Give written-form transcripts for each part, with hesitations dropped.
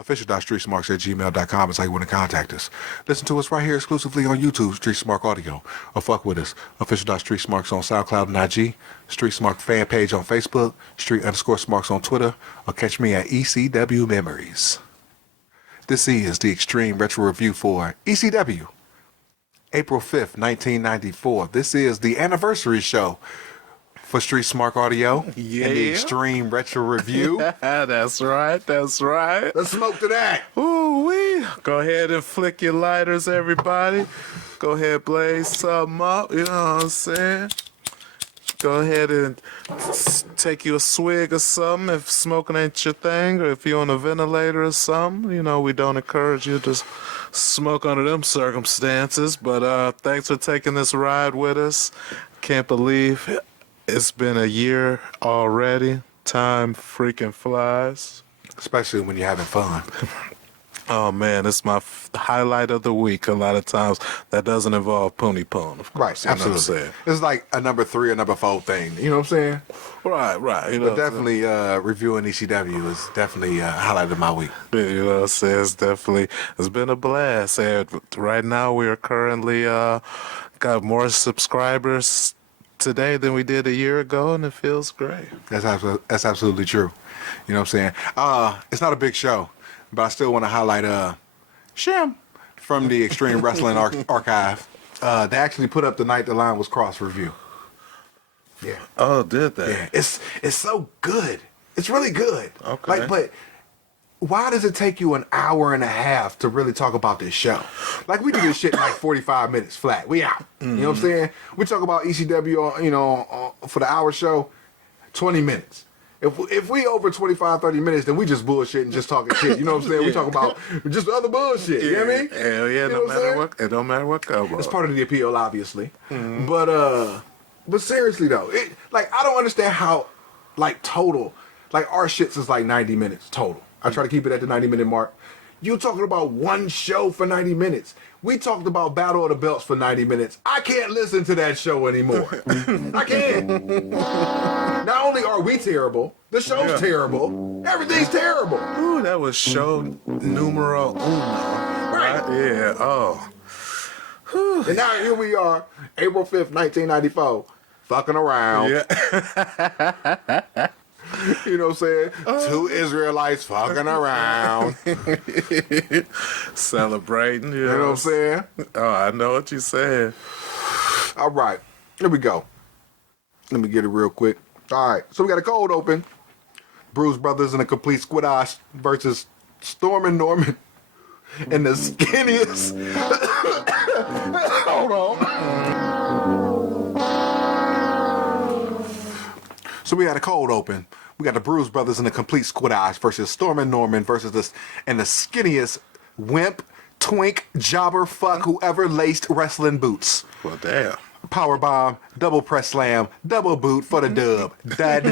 Official.streetsmarks@gmail.com is how you want to contact us. Listen to us right here exclusively on YouTube, Street Smart Audio. Or fuck with us. Official.streetsmarks on SoundCloud and IG. Street Smart fan page on Facebook. Street_Smarks on Twitter. Or catch me at ECW Memories. This is the Extreme Retro Review for ECW. April 5th, 1994. This is the anniversary show for Street Smart Audio and the Extreme Retro Review. That's right. That's right. Let's smoke to that. Ooh-wee. Go ahead and flick your lighters, everybody. Go ahead, blaze something up. You know what I'm saying? Go ahead and take you a swig or something if smoking ain't your thing, or if you're on a ventilator or something. You know, we don't encourage you to smoke under them circumstances. But thanks for taking this ride with us. Can't believe it's been a year already. Time freaking flies. Especially when you're having fun. Oh, man, it's my highlight of the week. A lot of times that doesn't involve Pony Pone, of course. Right, absolutely. It's like a number 3 or number 4 thing. You know what I'm saying? Right. You know, but definitely reviewing ECW is definitely a highlight of my week. You know what I'm saying? It's been a blast. And right now we are currently got more subscribers today than we did a year ago, and it feels great. That's absolutely true. You know what I'm saying? It's not a big show, but I still want to highlight Shim from the Extreme Wrestling Archive. They actually put up the night the line was crossed review. Yeah. Oh, did they? Yeah. It's so good. It's really good. Okay. But why does it take you an hour and a half to really talk about this show? Like, we do this shit in like 45 minutes flat. We out. You know what I'm saying? We talk about ECW, for the hour show, 20 minutes. If we over 25, 30 minutes, then we just bullshit and just talking shit. You know what I'm saying? We talk about just other bullshit. You know what I mean? Hell yeah, it don't matter what cover. It's part of the appeal, obviously. But seriously though, I don't understand how, total, our shits is 90 minutes total. I try to keep it at the 90-minute mark. You talking about one show for 90 minutes. We talked about Battle of the Belts for 90 minutes. I can't listen to that show anymore. I can't. Not only are we terrible, the show's terrible. Everything's terrible. Ooh, that was show numero uno. Right. Yeah, oh. Whew. And now here we are, April 5th, 1994, fucking around. Yeah. You know what I'm saying? 2 Israelites fucking around. Celebrating. You know what I'm saying? Oh, I know what you're saying. All right. Here we go. Let me get it real quick. All right. So we got a cold open. Bruise Brothers in a complete squadash versus Storm and Norman and the skinniest. Hold on. So we had a cold open. We got the Bruise Brothers in a complete squadash versus Storm and Norman versus the skinniest wimp, twink, jobber, fuck, whoever laced wrestling boots. Well, damn. Power bomb, double press slam, double boot for the dub. Dud.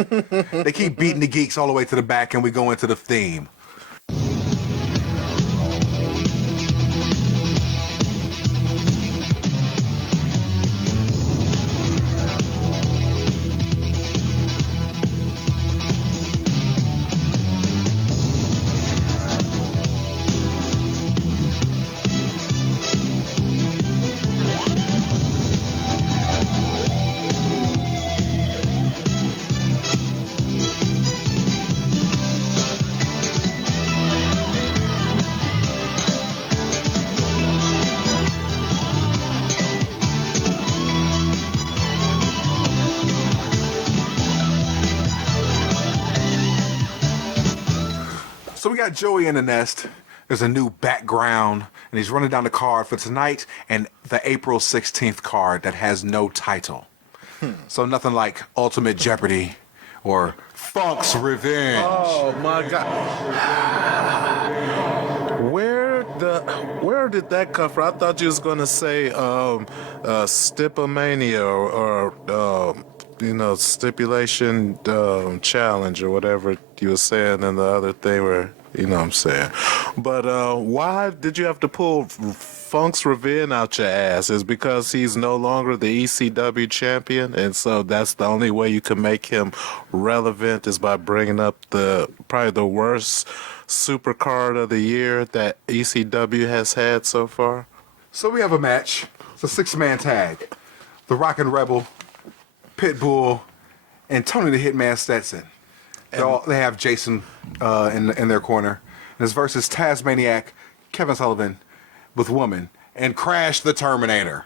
They keep beating the geeks all the way to the back, and we go into the theme. So we got Joey in the nest. There's a new background, and he's running down the card for tonight and the April 16th card that has no title. So nothing like Ultimate Jeopardy or Funk's Revenge. Oh my God! Where did that come from? I thought you was gonna say Stipomania or stipulation challenge or whatever you were saying, and the other thing where, you know what I'm saying. But why did you have to pull Funk's Revenge out your ass? Is because he's no longer the ECW champion, and so that's the only way you can make him relevant is by bringing up probably the worst Supercard of the year that ECW has had so far? So we have a match. It's a 6-man tag. The Rockin' Rebel, Pitbull, and Tony the Hitman Stetson. They have Jason in their corner. And it's versus Tazmaniac, Kevin Sullivan with Woman, and Crash the Terminator.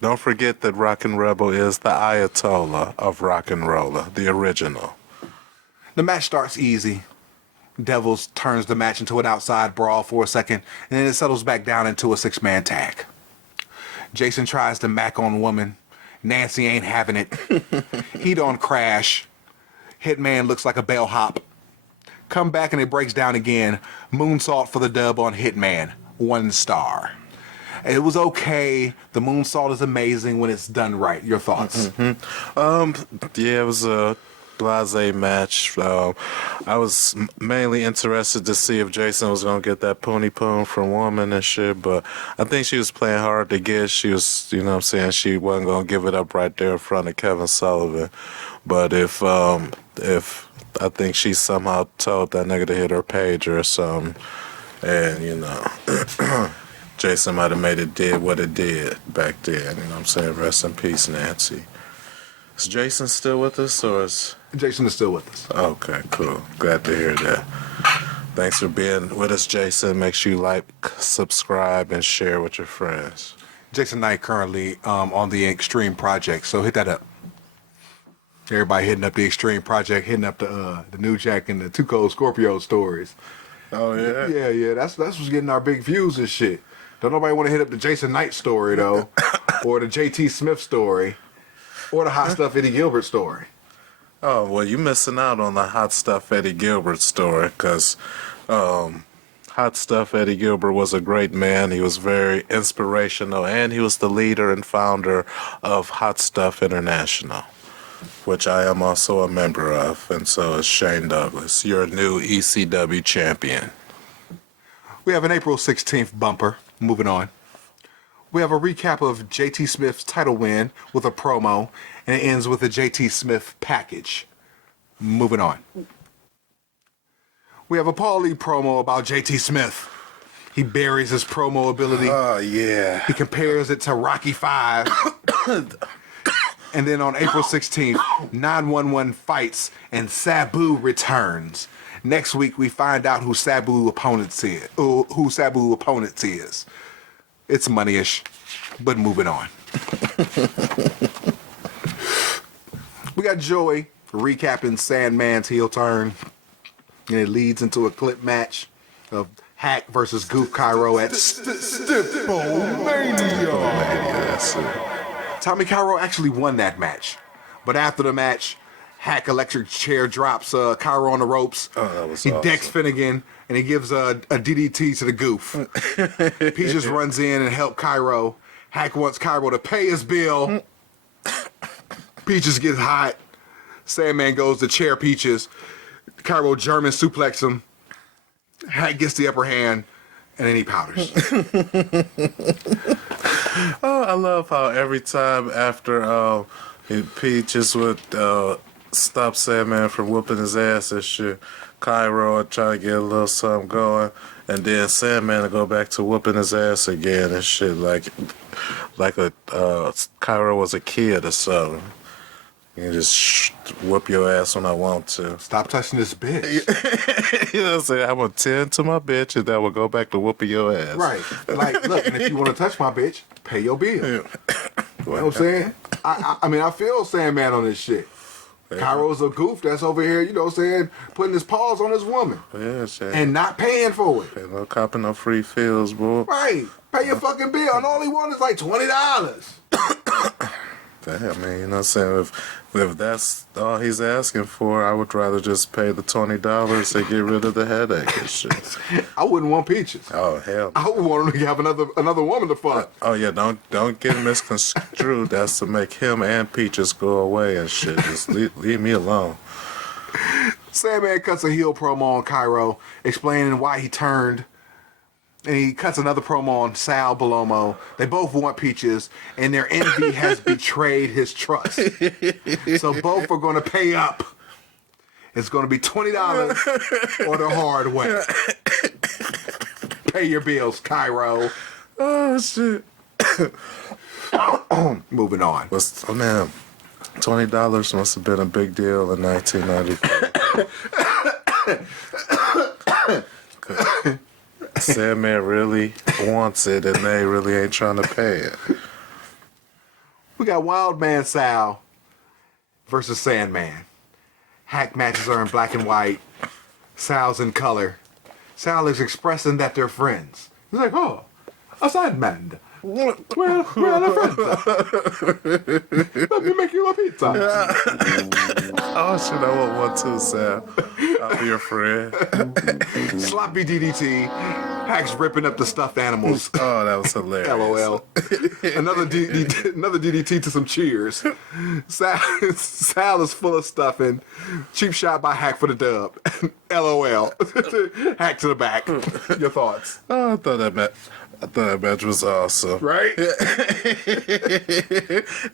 Don't forget that Rockin' Rebel is the Ayatollah of Rockin' Roller, the original. The match starts easy. Devils turns the match into an outside brawl for a second, and then it settles back down into a 6-man tag. Jason tries to mac on Woman. Nancy ain't having it. Heat on Crash. Hitman looks like a bellhop. Come back and it breaks down again. Moonsault for the dub on Hitman. 1 star. It was okay. The moonsault is amazing when it's done right. Your thoughts? Yeah, it was a blase match. I was mainly interested to see if Jason was gonna get that pony poon from Woman and shit, but I think she was playing hard to get. She was, you know what I'm saying, she wasn't gonna give it up right there in front of Kevin Sullivan. But if I think she somehow told that nigga to hit her pager or something, and Jason might have did what it did back then. You know what I'm saying? Rest in peace, Nancy. Is Jason still with us, or is... Jason is still with us. Okay, cool. Glad to hear that. Thanks for being with us, Jason. Make sure you like, subscribe, and share with your friends. Jason Knight currently on the Extreme Project, so hit that up. Everybody hitting up the Extreme Project, hitting up the New Jack and the Two Cold Scorpio stories. Oh, yeah? Yeah. That's what's getting our big views and shit. Don't nobody want to hit up the Jason Knight story, though, or the JT Smith story, or the Hot Stuff Eddie Gilbert story. Oh, well, you missing out on the Hot Stuff Eddie Gilbert story, because Hot Stuff Eddie Gilbert was a great man. He was very inspirational, and he was the leader and founder of Hot Stuff International, which I am also a member of, and so is Shane Douglas. You're a new ECW champion. We have an April 16th bumper. Moving on. We have a recap of JT Smith's title win with a promo, and it ends with a JT Smith package. Moving on. We have a Paulie promo about JT Smith. He buries his promo ability. Oh, yeah. He compares it to Rocky V. And then on April 16th, 911 fights and Sabu returns. Next week, we find out who Sabu opponents is. It's money-ish, but moving on. We got Joey recapping Sandman's heel turn, and it leads into a clip match of Hack versus Goof Cairo at Stiffomania. Tommy Cairo actually won that match, but after the match, Hack electric chair drops Cairo on the ropes. Oh, that was he awesome. decks Finnegan, and he gives a DDT to the Goof. Peaches runs in and helps Cairo. Hack wants Cairo to pay his bill. Peaches gets hot. Sandman goes to chair Peaches. Cairo German suplex him. Hack gets the upper hand, and then he powders. Oh, I love how every time after Peaches would stop Sandman from whooping his ass and shit, Cairo would try to get a little something going, and then Sandman would go back to whooping his ass again and shit, like Cairo was a kid or something. You can just whoop your ass when I want to. Stop touching this bitch. You know what I'm saying? I'm going to tend to my bitch, and then we'll go back to whooping your ass. Right. Like, look, and if you want to touch my bitch, pay your bill. You know what I'm saying? I mean, I feel Sandman on this shit. Cairo's a goof that's over here, you know what I'm saying, putting his paws on his woman. Yeah, shit. And not paying for it. Ain't no copping no free feels, boy. Right. Pay your fucking bill. And all he wants is like $20. I mean, you know what I'm saying? If that's all he's asking for, I would rather just pay the $20 and get rid of the headache and shit. I wouldn't want Peaches. Oh hell. I would want him to have another woman to fuck. Oh yeah, don't get misconstrued. That's to make him and Peaches go away and shit. Just leave me alone. Sandman cuts a heel promo on Cairo, explaining why he turned. And he cuts another promo on Sal Balomo. They both want Peaches, and their envy has betrayed his trust. So both are going to pay up. It's going to be $20 or the hard way. Pay your bills, Cairo. Oh shit. Moving on. Oh man, $20 must have been a big deal in 1994. Sandman really wants it, and they really ain't trying to pay it. We got Wild Man Sal versus Sandman. Hack matches are in black and white. Sal's in color. Sal is expressing that they're friends. He's like, oh, a Sandman. We're friends. Let me make you a pizza. Oh shit, I want one too, Sal. I'll be your friend. Sloppy DDT. Hack's ripping up the stuffed animals. Oh, that was hilarious. LOL. Another DDT to some cheers. Sal is full of stuffing. Cheap shot by Hack for the dub. LOL. Hack to the back. Your thoughts? Oh, I thought that match was awesome. Right?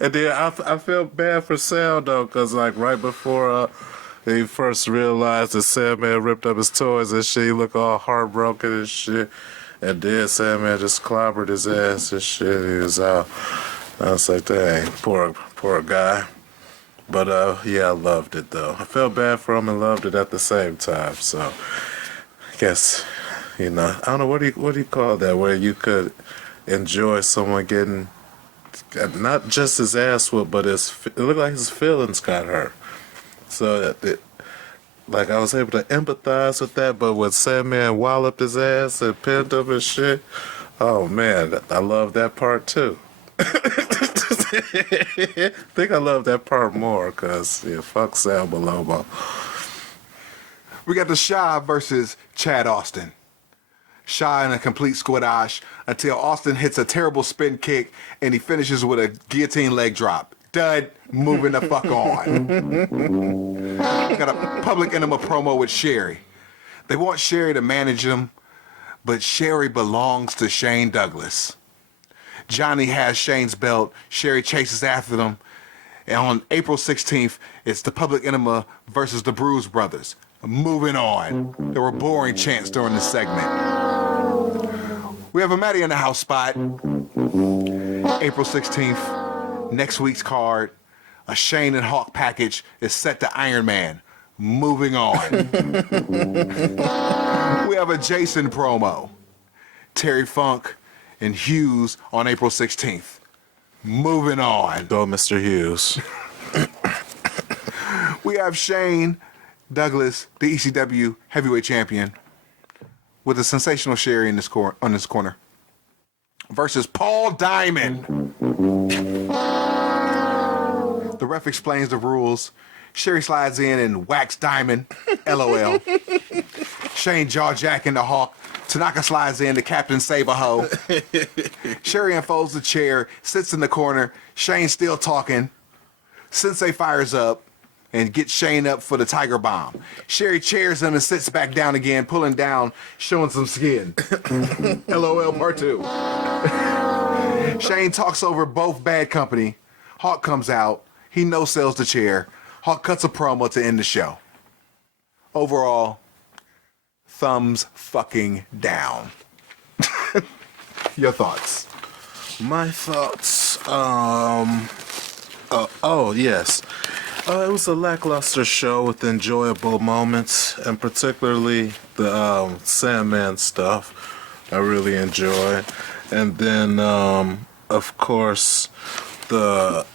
And then I felt bad for Sal though, cause like right before he first realized that Sandman ripped up his toys and shit, he looked all heartbroken and shit. And then Sandman just clobbered his ass and shit. He was out. I was like, dang, poor guy. But yeah, I loved it though. I felt bad for him and loved it at the same time. So I guess, you know, I don't know what do you call that, where you could enjoy someone getting not just his ass whooped, but it looked like his feelings got hurt. So like I was able to empathize with that, but when Sandman walloped his ass and pinned him and shit, oh man, I love that part too. I think I love that part more because fuck Sal Balomo. We got the Shy versus Chad Austin. Shy in a complete squadash until Austin hits a terrible spin kick and he finishes with a guillotine leg drop. Dud, moving the fuck on. Got a Public Enema promo with Sherry. They want Sherry to manage them, but Sherry belongs to Shane Douglas. Johnny has Shane's belt. Sherry chases after them. And on April 16th, it's the Public Enema versus the Bruise Brothers. Moving on. There were boring chants during the segment. We have a Matty in the House spot. April 16th. Next week's card, a Shane and Hawk package is set to Iron Man. Moving on. We have a Jason promo. Terry Funk and Hughes on April 16th. Moving on. Go, Mr. Hughes. We have Shane Douglas, the ECW heavyweight champion, with a sensational Sherry in this on this corner, versus Paul Diamond. The ref explains the rules. Sherry slides in and whacks Diamond. LOL. Shane jaw-jacking the Hawk. Tanaka slides in to Captain Save-A-Ho. Sherry unfolds the chair, sits in the corner. Shane still talking. Sensei fires up and gets Shane up for the Tiger Bomb. Sherry chairs him and sits back down again, pulling down, showing some skin. LOL part 2. Shane talks over both Bad Company. Hawk comes out. He no-sells the chair. Hawk cuts a promo to end the show. Overall, thumbs fucking down. Your thoughts? My thoughts. Oh yes. It was a lackluster show with enjoyable moments, and particularly the Sandman stuff. I really enjoyed, and then of course the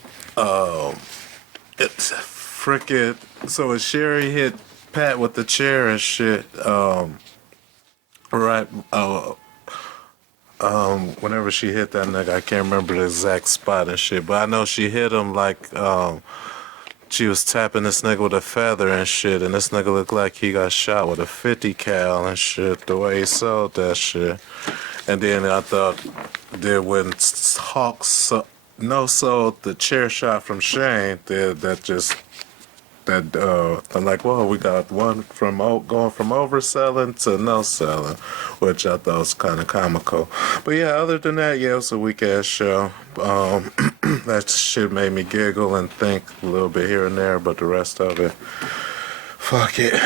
it's frickin'. So when Sherry hit Pat with the chair and shit, right? Whenever she hit that nigga, I can't remember the exact spot and shit, but I know she hit him like she was tapping this nigga with a feather and shit, and this nigga looked like he got shot with a 50 cal and shit, the way he sold that shit. And then I thought that when Hawk sold the chair shot from Shane, I'm like, well, we got one from going from overselling to no selling, which I thought was kind of comical. But yeah, other than that, yeah, it was a weak ass show. That shit made me giggle and think a little bit here and there, but the rest of it, fuck it.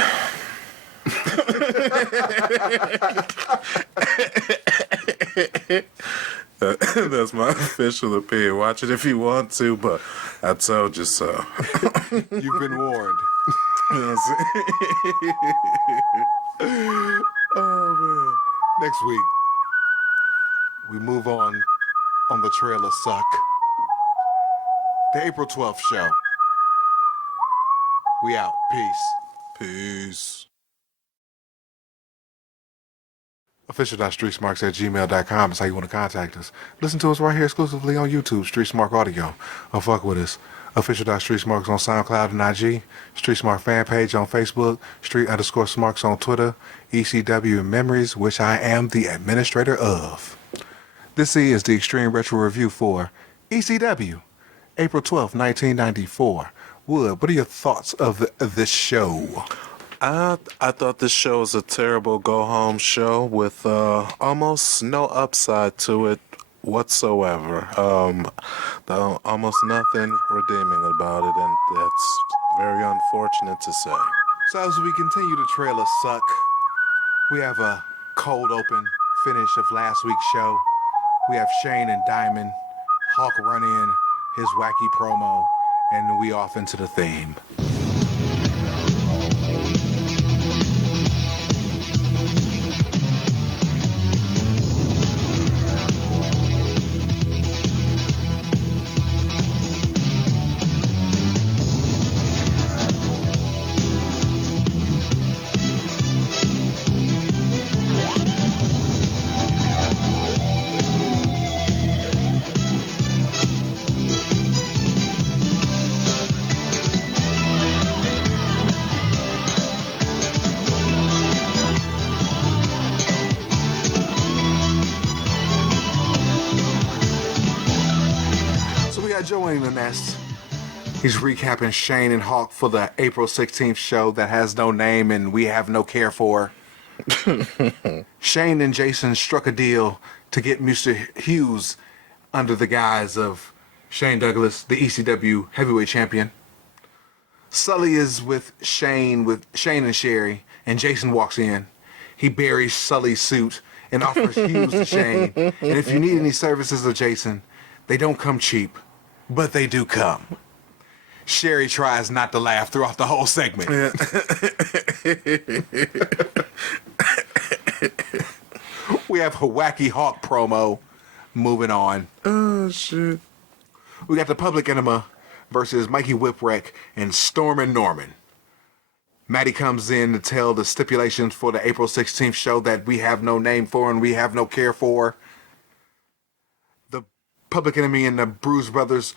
That's my official opinion. Watch it if you want to, but I told you so. You've been warned. You know what I'm saying? Oh man. Next week, we move on the trailer suck. The April 12th show. We out. Peace. Peace. Official.streetsmarks@gmail.com is how you want to contact us. Listen to us right here exclusively on YouTube, Street Smart Audio. Or fuck with us. Official.streetsmarks on SoundCloud and IG. Street Smart fan page on Facebook. Street_Smarks on Twitter. ECW Memories, which I am the administrator of. This is the Extreme Retro Review for ECW, April 12th, 1994. Wood, what are your thoughts of this show? I thought this show was a terrible go-home show with almost no upside to it whatsoever. Almost nothing redeeming about it, and that's very unfortunate to say. So as we continue the trailer suck, we have a cold open finish of last week's show. We have Shane and Diamond, Hawk run in his wacky promo, and we off into the theme. Joining the nest. He's recapping Shane and Hawk for the April 16th show that has no name and we have no care for. Shane and Jason struck a deal to get Mr. Hughes under the guise of Shane Douglas, the ECW heavyweight champion. Sully is with Shane and Sherry, and Jason walks in. He buries Sully's suit and offers Hughes to Shane. And if you need any services of Jason, they don't come cheap. But they do come. Sherry tries not to laugh throughout the whole segment. Yeah. We have a wacky Hawk promo. Moving on. Oh, shit. We got the Public Enema versus Mikey Whipwreck and Storm and Norman. Maddie comes in to tell the stipulations for the April 16th show that we have no name for and we have no care for. Public Enemy and the Bruise Brothers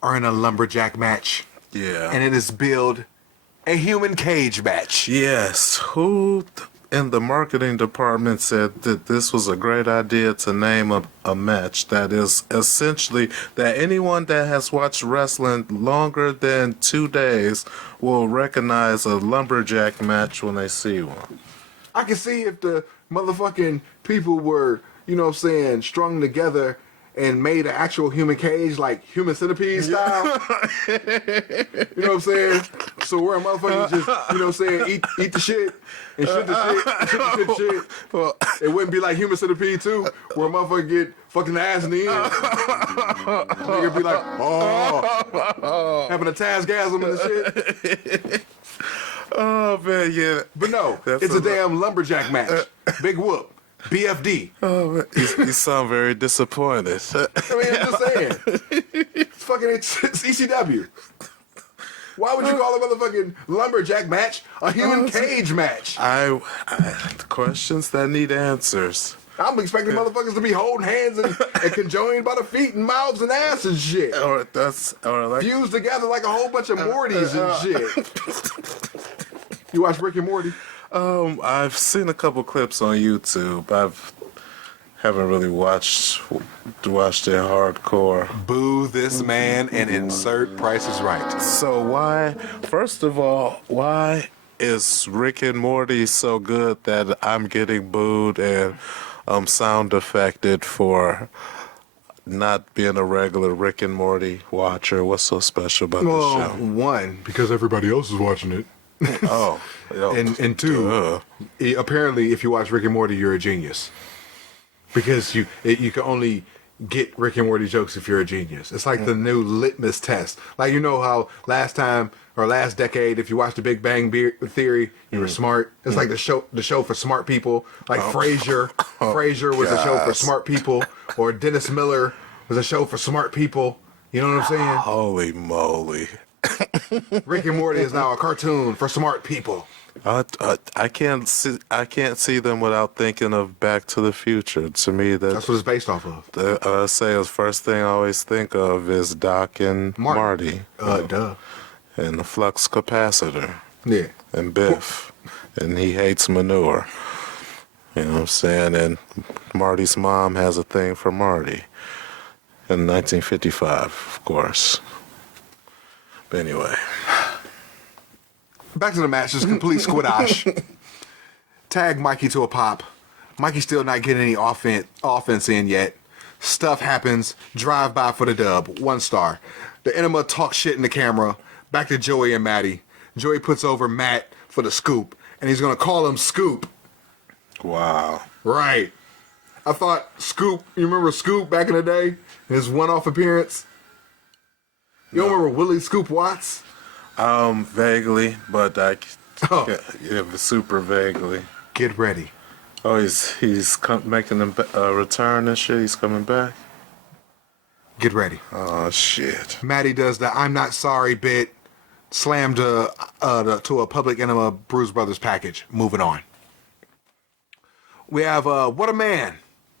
are in a lumberjack match. Yeah. And it is billed a human cage match. Yes. Who in the marketing department said that this was a great idea to name a match that is essentially that anyone that has watched wrestling longer than 2 days will recognize a lumberjack match when they see one? I can see if the motherfucking people were, you know what I'm saying, strung together and made an actual human cage, like human centipede style. You know what I'm saying? So where a motherfucker just, you know what I'm saying, eat the shit and shit the shit, shit the shit. Well, it wouldn't be like human centipede too, where a motherfucker get fucking ass in the end. Nigga be like, oh, having a Tazgasm and shit. Oh man, yeah. But no, it's a damn lumberjack match. Big whoop. BFD. Oh, man. You sound very disappointed. I mean, I'm just saying. It's ECW. Why would you call a motherfucking lumberjack match a human cage match? I questions that need answers. I'm expecting motherfuckers to be holding hands and conjoined by the feet and mouths and ass and shit. Or like Fused together like a whole bunch of Mortys and shit. You watch Rick and Morty? I've seen a couple clips on YouTube. Haven't really watched it hardcore. Boo this man and insert Price is Right. So first of all, why is Rick and Morty so good that I'm getting booed and sound affected for not being a regular Rick and Morty watcher? What's so special about the show? One, because everybody else is watching it. Oh. And two, apparently if you watch Rick and Morty, you're a genius. Because you can only get Rick and Morty jokes if you're a genius. It's like the new litmus test. Like, you know how last decade, if you watched The Big Bang Theory, you were smart. It's like the show for smart people. Like Frasier. Frasier was a show for smart people. Or Dennis Miller was a show for smart people. You know what I'm saying? Holy moly. Rick and Morty is now a cartoon for smart people. I can't see them without thinking of Back to the Future. To me, that's what it's based off of. I say the first thing I always think of is Doc and Marty. Duh. And the flux capacitor. Yeah. And Biff. And he hates manure. You know what I'm saying? And Marty's mom has a thing for Marty. In 1955, of course. But anyway. Back to the match, just complete squidash. Tag Mikey to a pop. Mikey still not getting any offense in yet. Stuff happens. Drive by for the dub. 1 star. The Enema talks shit in the camera. Back to Joey and Matty. Joey puts over Matt for the scoop. And he's going to call him Scoop. Wow. Right. I thought Scoop, you remember Scoop back in the day? His one-off appearance? You don't remember Willie Scoop Watts? Vaguely, but super vaguely. Get ready. Oh, he's making a return and shit. He's coming back. Get ready. Oh shit. Matty does the "I'm not sorry" bit. Slammed to a Public Enema Bruise Brothers package. Moving on. We have "What a Man"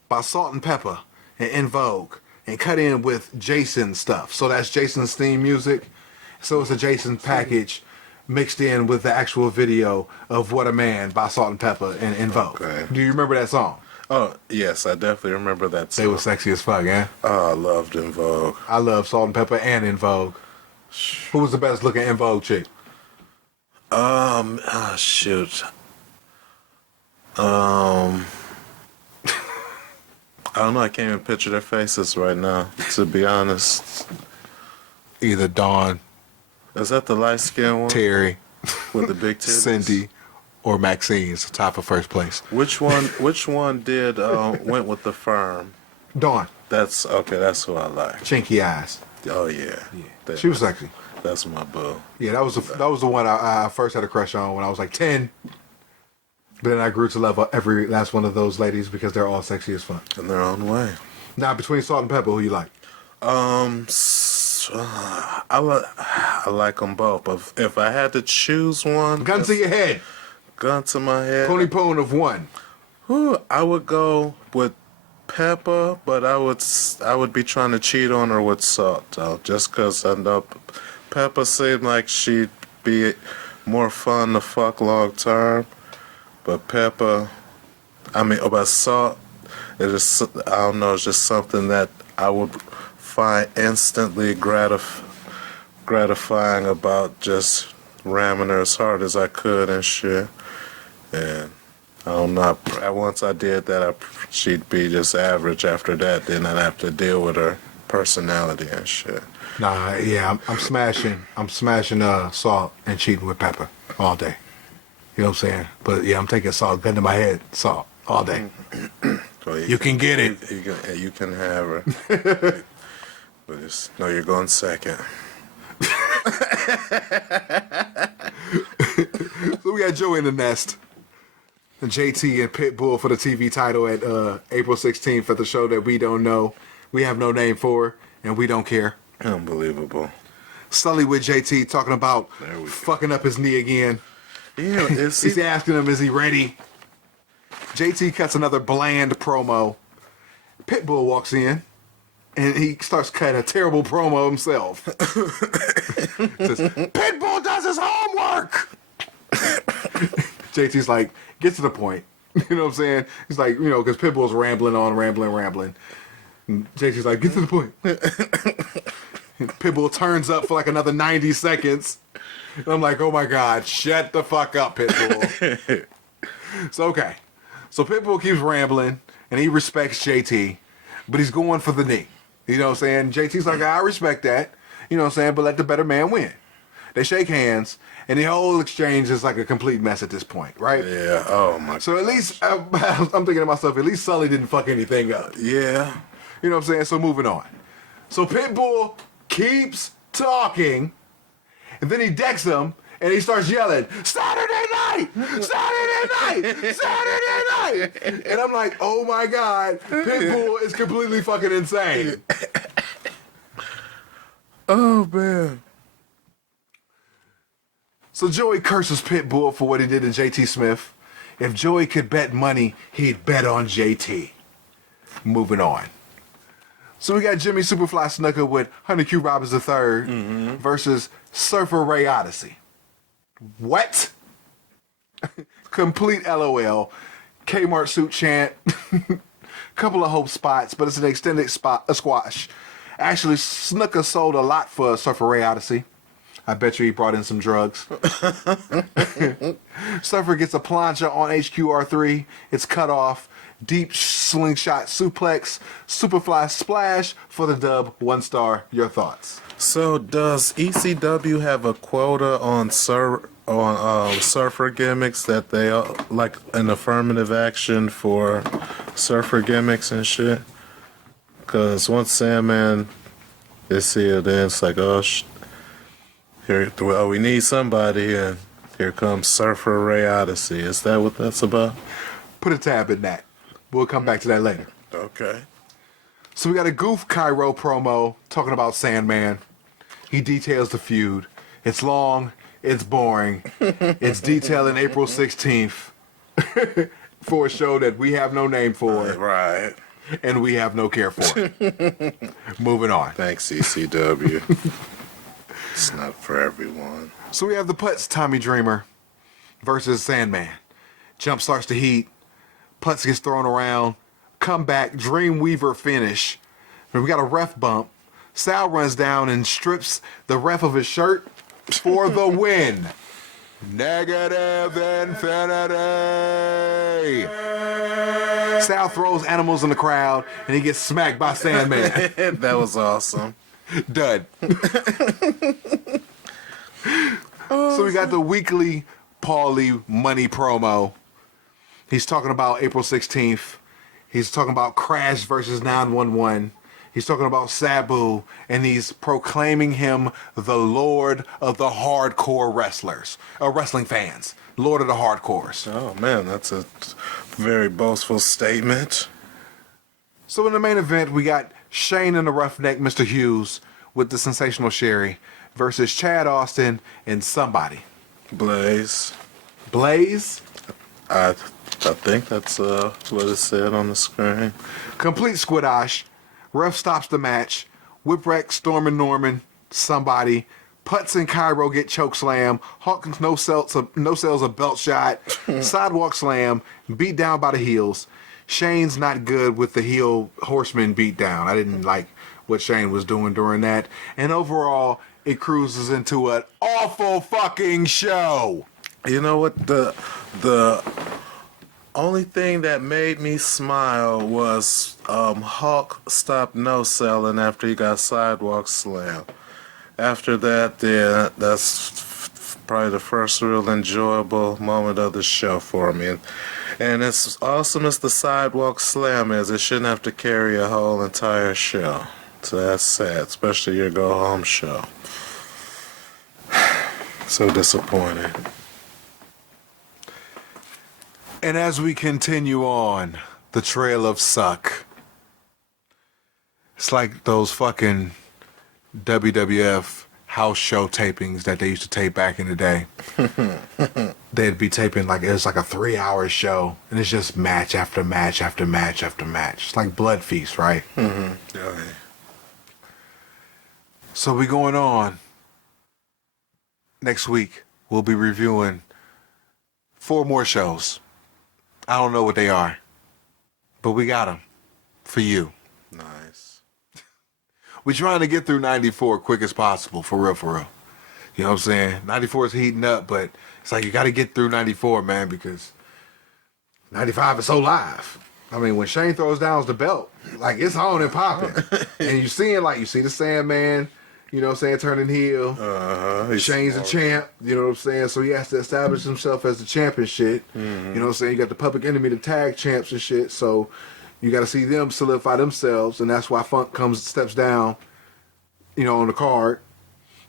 by Salt and Pepper and In Vogue, and cut in with Jason stuff. So that's Jason's theme music. So it's a Jason package mixed in with the actual video of "What a Man" by Salt and Pepper and In Vogue. Okay. Do you remember that song? Oh, yes, I definitely remember that song. They were sexy as fuck, yeah? Oh, I loved In Vogue. I love Salt and Pepper and In Vogue. Who was the best looking In Vogue chick? Shoot. I don't know, I can't even picture their faces right now, to be honest. Either Dawn, Is that the light-skinned one? Terry, With the big titties? Cindy, or Maxine's top of first place. Which one did went with the firm? Dawn. That's who I like. Chinky eyes. Oh yeah. She was sexy. That's my boo. Yeah, that was the one I first had a crush on when I was like 10. But then I grew to love every last one of those ladies because they're all sexy as fuck. In their own way. Now, between Salt and Pepper, who you like? I like them both. But if I had to choose one, Gun to your head. Gun to my head. Pony Pone of one. I would go with Pepper, but I would be trying to cheat on her with Salt, though, just because I know Pepper seemed like she'd be more fun to fuck long term. But Pepper, about Salt, I don't know, it's just something that I would find instantly gratifying about just ramming her as hard as I could and shit. And I don't know, once I did that, she'd be just average after that. Then I'd have to deal with her personality and shit. Nah, yeah, I'm smashing Salt and cheating with Pepper all day. You know what I'm saying? But yeah, I'm taking Salt, gun to my head, Salt, all day. So you can get it. You can have her. But just know you're going second. So we got Joey in the nest. And JT and Pitbull for the TV title at April 16th for the show that we don't know. We have no name for, and we don't care. Unbelievable. Sully with JT talking about fucking up his knee again. Yeah, He's asking him, is he ready? JT cuts another bland promo. Pitbull walks in, and he starts cutting a terrible promo himself. Says, Pitbull does his homework! JT's like, get to the point. You know what I'm saying? He's like, because Pitbull's rambling on, rambling. And JT's like, get to the point. Pitbull turns up for like another 90 seconds. And I'm like, oh my God, shut the fuck up, Pitbull. So Pitbull keeps rambling, and he respects JT, but he's going for the knee. You know what I'm saying? JT's like, I respect that. You know what I'm saying? But let the better man win. They shake hands, and the whole exchange is like a complete mess at this point, right? Yeah. Oh my. So at least, I'm thinking to myself, at least Sully didn't fuck anything up. Yeah. You know what I'm saying? So moving on. So Pitbull keeps talking, and then he decks him, and he starts yelling, Saturday night! Saturday night! Saturday night! And I'm like, oh my God, Pitbull is completely fucking insane. Oh, man. So Joey curses Pitbull for what he did to JT Smith. If Joey could bet money, he'd bet on JT. Moving on. So we got Jimmy Superfly Snooker with Honey Q Robbins III versus Surfer Ray Odyssey. What? Complete LOL. Kmart suit chant. Couple of hope spots, but it's an extended squash. Actually, Snooker sold a lot for Surfer Ray Odyssey. I bet you he brought in some drugs. Surfer gets a plancha on HQR3. It's cut off. Deep slingshot suplex. Superfly splash for the dub. 1 star. Your thoughts? So does ECW have a quota on surfer gimmicks that they like an affirmative action for surfer gimmicks and shit? Because once Sandman is here, then it's like, we need somebody, and here comes Surfer Ray Odyssey. Is that what that's about? Put a tab in that. We'll come back to that later. Okay. So we got a Goof Cairo promo talking about Sandman. He details the feud. It's long. It's boring. It's detailing April 16th for a show that we have no name for. Right. And we have no care for. Moving on. Thanks, ECW. It's not for everyone. So we have the Putz Tommy Dreamer versus Sandman. Jump starts to heat. Putz gets thrown around. Comeback. Dreamweaver finish. And we got a ref bump. Sal runs down and strips the ref of his shirt for the win. Negative infinity. Sal throws animals in the crowd and he gets smacked by Sandman. That was awesome. Dud. So we got the weekly Paulie money promo. He's talking about April 16th. He's talking about Crash versus 911. He's talking about Sabu, and he's proclaiming him the Lord of the hardcore wrestling fans. Lord of the hardcores. Oh, man, that's a very boastful statement. So in the main event, we got Shane and the Roughneck, Mr. Hughes, with the Sensational Sherry versus Chad Austin and somebody. Blaze. Blaze? I think that's what it said on the screen. Complete squidash. Ref stops the match. Whipwreck, Storm and Norman, somebody. Putz and Cairo get choke slam. Hawkins no sells a belt shot. Sidewalk slam. Beat down by the heels. Shane's not good with the heel horseman beat down. I didn't like what Shane was doing during that. And overall, it cruises into an awful fucking show. You know what? The only thing that made me smile was Hawk stopped no-selling after he got sidewalk slammed. After that, yeah, that's probably the first real enjoyable moment of the show for me. And as awesome as the sidewalk slam is, it shouldn't have to carry a whole entire show. So that's sad, especially your go-home show. So disappointing. And as we continue on the trail of suck, it's like those fucking WWF house show tapings that they used to tape back in the day. They'd be taping like it's like a 3-hour show, and it's just match after match after match after match. It's like Blood Feast, right? Mm-hmm. Yeah. So we going on. Next week, we'll be reviewing 4 more shows. I don't know what they are, but we got them for you. Nice. We're trying to get through 94 quick as possible, for real, for real. You know what I'm saying? 94 is heating up, but it's like you got to get through 94, man, because 95 is so live. I mean, when Shane throws down the belt, like, it's on and popping. And you see the Sandman, you know what I'm saying, turning heel. Shane's a champ, you know what I'm saying? So he has to establish himself as the champ and shit. You know what I'm saying? You got the Public Enemy, the tag champs and shit. So you got to see them solidify themselves, and that's why Funk steps down, you know, on the card.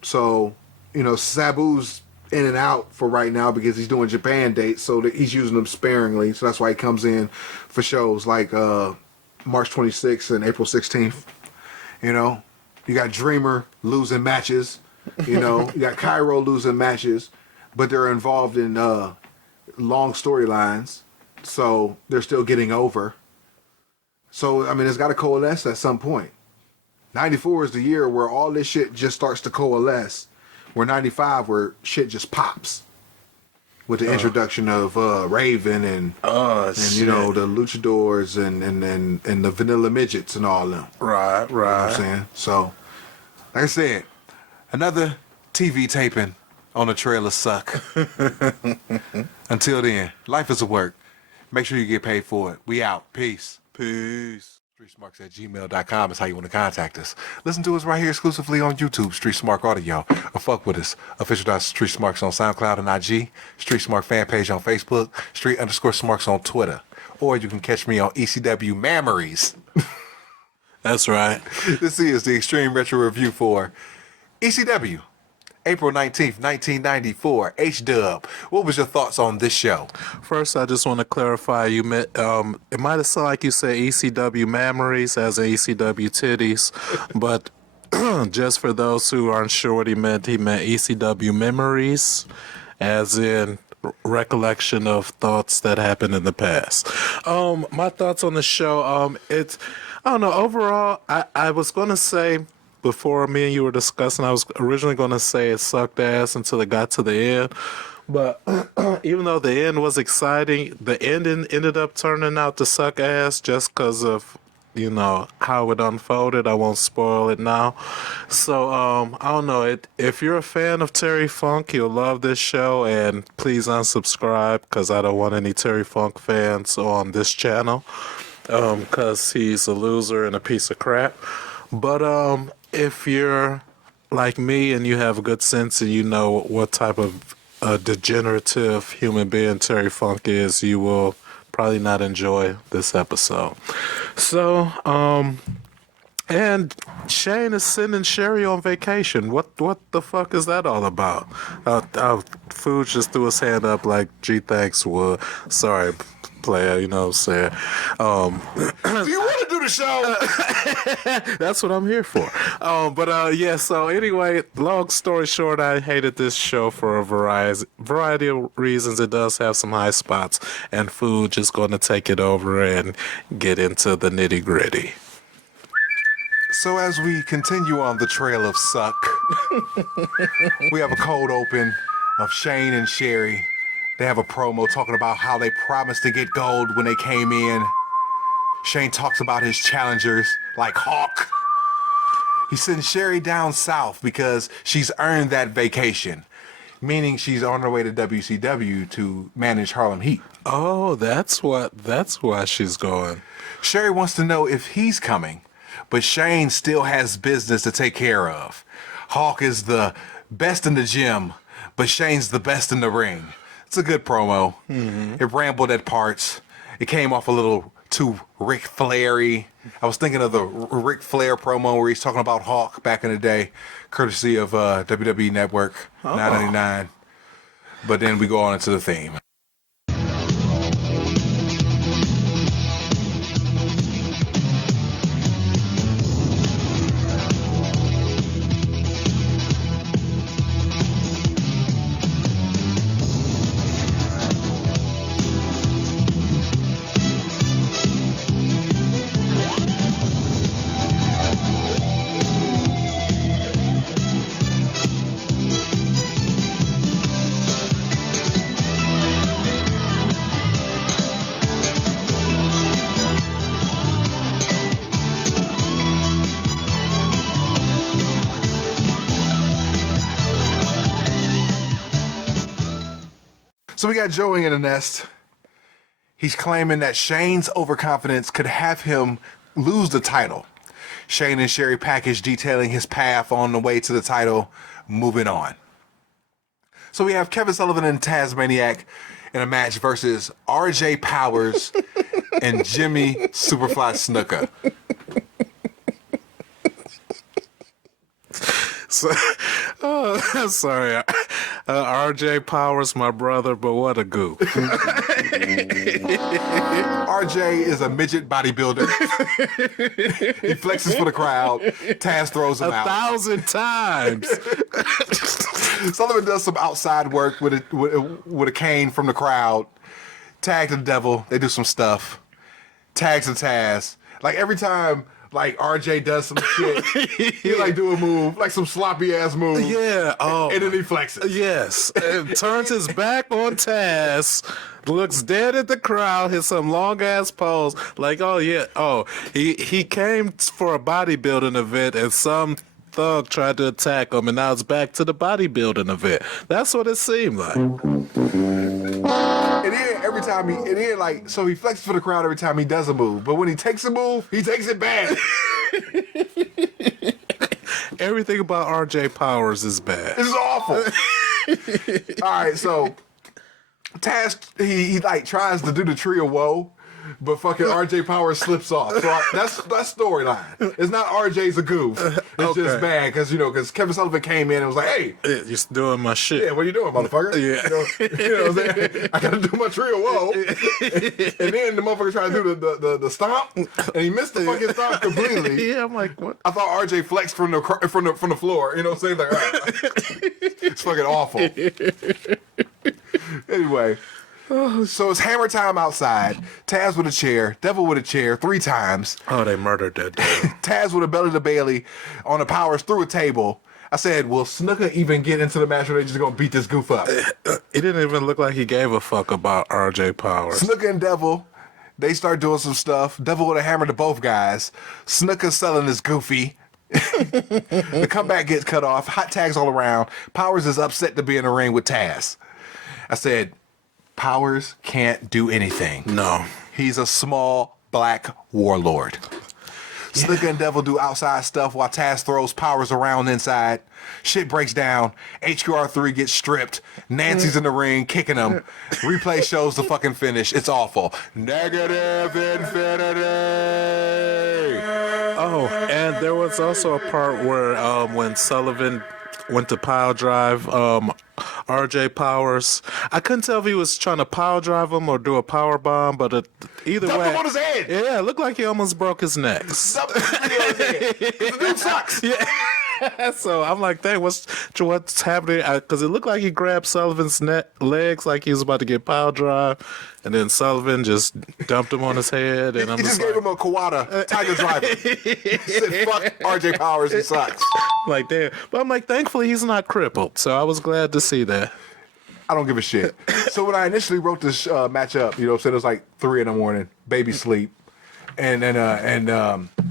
So, you know, Sabu's in and out for right now because he's doing Japan dates, so he's using them sparingly. So that's why he comes in for shows like March 26th and April 16th. You know, you got Dreamer losing matches. You know, you got Cairo losing matches, but they're involved in long storylines, so they're still getting over. So, I mean, it's got to coalesce at some point. 94 is the year where all this shit just starts to coalesce. Where 95, where shit just pops. With the introduction of Raven and you know, the Luchadors and the Vanilla Midgets and all them. Right. You know what I'm saying? So, like I said, another TV taping on the trailer suck. Until then, life is a work. Make sure you get paid for it. We out. Peace. Peace. StreetSmarks@gmail.com is how you want to contact us. Listen to us right here exclusively on YouTube, Street Smart Audio. Or fuck with us. Official.Street Smarks on SoundCloud and IG. Street Smart fan page on Facebook. Street_Smarks on Twitter. Or you can catch me on ECW Memories. That's right. This is the Extreme Retro Review for ECW. April 19th, 1994, H-Dub. What was your thoughts on this show? First, I just want to clarify. You meant it might have sounded like you said ECW Memories as in ECW Titties, but just for those who aren't sure what he meant ECW Memories, as in recollection of thoughts that happened in the past. My thoughts on the show. I don't know. Overall, I was going to say. Before me and you were discussing, I was originally going to say it sucked ass until it got to the end. But even though the end was exciting, the ending ended up turning out to suck ass just because of, you know, how it unfolded. I won't spoil it now. So, I don't know. If you're a fan of Terry Funk, you'll love this show. And please unsubscribe because I don't want any Terry Funk fans on this channel because he's a loser and a piece of crap. But if you're like me and you have a good sense and you know what type of degenerative human being Terry Funk is, you will probably not enjoy this episode. So, and Shane is sending Sherry on vacation. What the fuck is that all about? Food just threw his hand up like, gee, thanks, Wood. Sorry, player, you know what I'm saying? Do you want to do the show? That's what I'm here for. Yeah, so anyway, long story short, I hated this show for a variety of reasons. It does have some high spots, and Food just going to take it over and get into the nitty gritty. So as we continue on the trail of suck, we have a cold open of Shane and Sherry. They have a promo talking about how they promised to get gold when they came in. Shane talks about his challengers like Hawk. He sends Sherry down south because she's earned that vacation, meaning she's on her way to WCW to manage Harlem Heat. Oh, that's why she's going. Sherry wants to know if he's coming, but Shane still has business to take care of. Hawk is the best in the gym, but Shane's the best in the ring. It's a good promo. Mm-hmm. It rambled at parts. It came off a little too Ric Flair-y. I was thinking of the Ric Flair promo where he's talking about Hawk back in the day, courtesy of WWE Network, 999. But then we go on into the theme. So we got Joey in the nest. He's claiming that Shane's overconfidence could have him lose the title. Shane and Sherry package detailing his path on the way to the title. Moving on. So we have Kevin Sullivan and Tazmaniac in a match versus RJ Powers and Jimmy Superfly Snooker. So, sorry. RJ Powers, my brother, but what a goof. RJ is a midget bodybuilder. He flexes for the crowd. Taz throws him out 1,000 times. Sullivan does some outside work with a cane from the crowd. Tag the devil. They do some stuff. Tags the Taz. Like every time like RJ does some shit, he like do a move, like some sloppy ass move. Yeah. Oh. And then he flexes. Yes. And turns his back on Taz, looks dead at the crowd, hits some long ass pose. Like, oh yeah. Oh, he came for a bodybuilding event and some thug tried to attack him, and now it's back to the bodybuilding event. That's what it seemed like. And then every time he flexes for the crowd every time he does a move. But when he takes a move, he takes it bad. Everything about RJ Powers is bad. This is awful. All right, so Taz he like tries to do the tree of woe, but fucking RJ Powers slips off. So that's storyline. It's not RJ's a goof. It's just bad because Kevin Sullivan came in and was like, "Hey, you're doing my shit. Yeah, what are you doing, motherfucker? Yeah, you know what I'm saying? I gotta do my tree of woe." And then the motherfucker tried to do the stomp, and he missed the fucking stomp completely. Yeah, I'm like, what? I thought RJ flexed from the floor. You know what I'm saying? Like, all right. It's fucking awful. Anyway. So it's hammer time outside. Taz with a chair, Devil with a chair 3 times. Oh, they murdered that dude. Taz with a belly to Bailey on the Powers through a table. I said, will Snooker even get into the match or they just gonna beat this goof up? It didn't even look like he gave a fuck about RJ Powers. Snooker and Devil, they start doing some stuff. Devil with a hammer to both guys. Snooker selling is goofy. The comeback gets cut off. Hot tags all around. Powers is upset to be in the ring with Taz. I said, Powers can't do anything. No. He's a small black warlord. Yeah. Snooker and Devil do outside stuff while Taz throws Powers around inside. Shit breaks down. HQR3 gets stripped. Nancy's in the ring kicking him. Replay shows the fucking finish. It's awful. Negative infinity. Oh, and there was also a part where when Sullivan went to pile drive RJ Powers. I couldn't tell if he was trying to pile drive him or do a power bomb, but either way, on his head. Yeah, it looked like he almost broke his neck. The dude sucks. Yeah. So I'm like, dang, what's happening? Because it looked like he grabbed Sullivan's legs like he was about to get pile drive, and then Sullivan just dumped him on his head. And he just gave him a Kawada Tiger Driver. He said, fuck RJ Powers, he sucks. Like, damn. But I'm like, thankfully he's not crippled, so I was glad to see that. I don't give a shit. So when I initially wrote this match up, you know what I'm saying, it was like 3 a.m, baby sleep, and then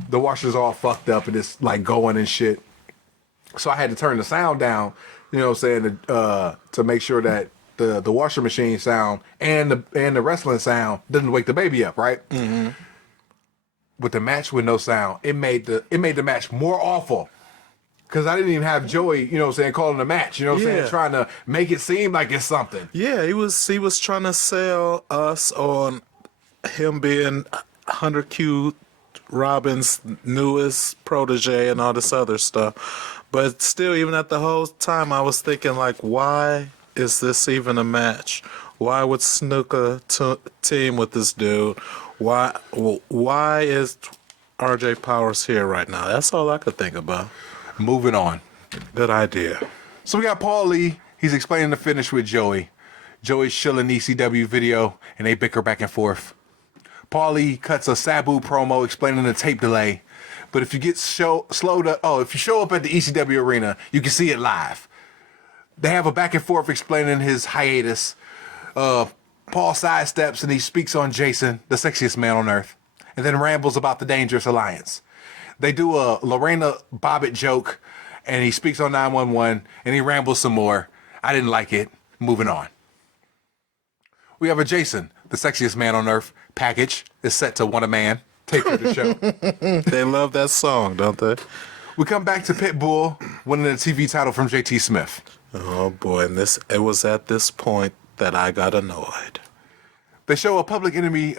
the washer's all fucked up and it's like going and shit. So I had to turn the sound down, you know what I'm saying, to make sure that the washer machine sound and the wrestling sound doesn't wake the baby up, right? Mm-hmm. With the match with no sound, it made the match more awful. Because I didn't even have Joey, you know what I'm saying, calling the match, you know what I'm saying, trying to make it seem like it's something. Yeah, he was trying to sell us on him being Hunter Q Robin's newest protege and all this other stuff. But still, even at the whole time, I was thinking, like, why is this even a match? Why would Snooker team with this dude? Why is RJ Powers here right now? That's all I could think about. Moving on. Good idea. So we got Paulie. He's explaining the finish with Joey. Joey's shilling ECW video, and they bicker back and forth. Paulie cuts a Sabu promo explaining the tape delay. But if you get if you show up at the ECW arena, you can see it live. They have a back and forth explaining his hiatus. Paul sidesteps and he speaks on Jason, the sexiest man on earth, and then rambles about the Dangerous Alliance. They do a Lorena Bobbitt joke, and he speaks on 911, and he rambles some more. I didn't like it. Moving on. We have a Jason, the sexiest man on earth. Package is set to Want a Man. Tape for the show. They love that song, don't they? We come back to Pitbull winning the TV title from JT Smith. Oh boy, and it was at this point that I got annoyed. They show a Public Enemy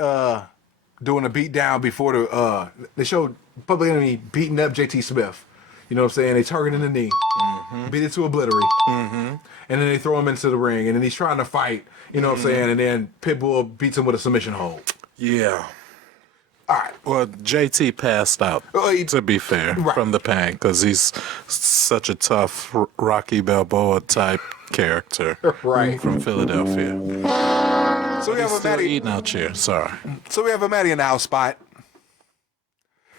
doing a beat down before the they show Public Enemy beating up JT Smith. You know what I'm saying? They target in the knee, beat it to obliterate, and then they throw him into the ring, and then he's trying to fight. You know what I'm saying? And then Pitbull beats him with a submission hold. Yeah. All right. Well, JT passed out, to be fair, from the pain, because he's such a tough Rocky Balboa type character from Philadelphia. So we have a Matty eating out here. Sorry. So we have a Matty in the house spot.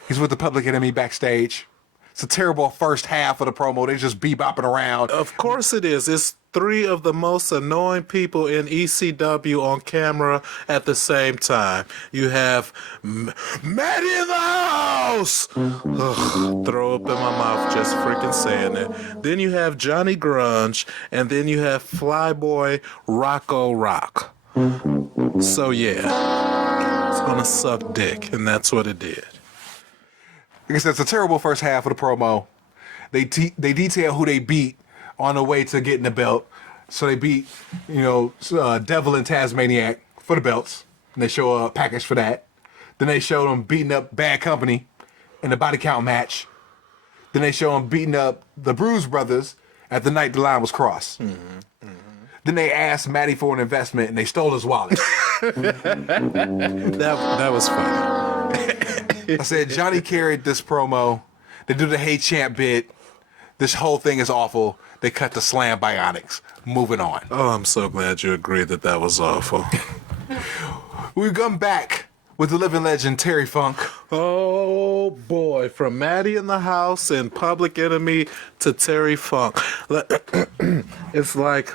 He's with the Public Enemy backstage. It's a terrible first half of the promo. They just bebopping around. Of course it is. It's three of the most annoying people in ECW on camera at the same time. You have Matty in the house! Ugh, throw up in my mouth just freaking saying it. Then you have Johnny Grunge, and then you have Flyboy Rocco Rock. So yeah, it's gonna suck dick, and that's what it did. Like I said, it's a terrible first half of the promo. They detail who they beat on the way to getting the belt. So they beat, Devil and Tazmaniac for the belts. And they show a package for that. Then they show them beating up Bad Company in the body count match. Then they show them beating up the Bruise Brothers at the night the line was crossed. Then they asked Matty for an investment and they stole his wallet. That was funny. I said, Johnny carried this promo. They do the Hey Champ bit. This whole thing is awful. They cut the Slam Bionics. Moving on. Oh, I'm so glad you agreed that was awful. We come back with the living legend, Terry Funk. Oh, boy. From Matty in the house and Public Enemy to Terry Funk. It's like...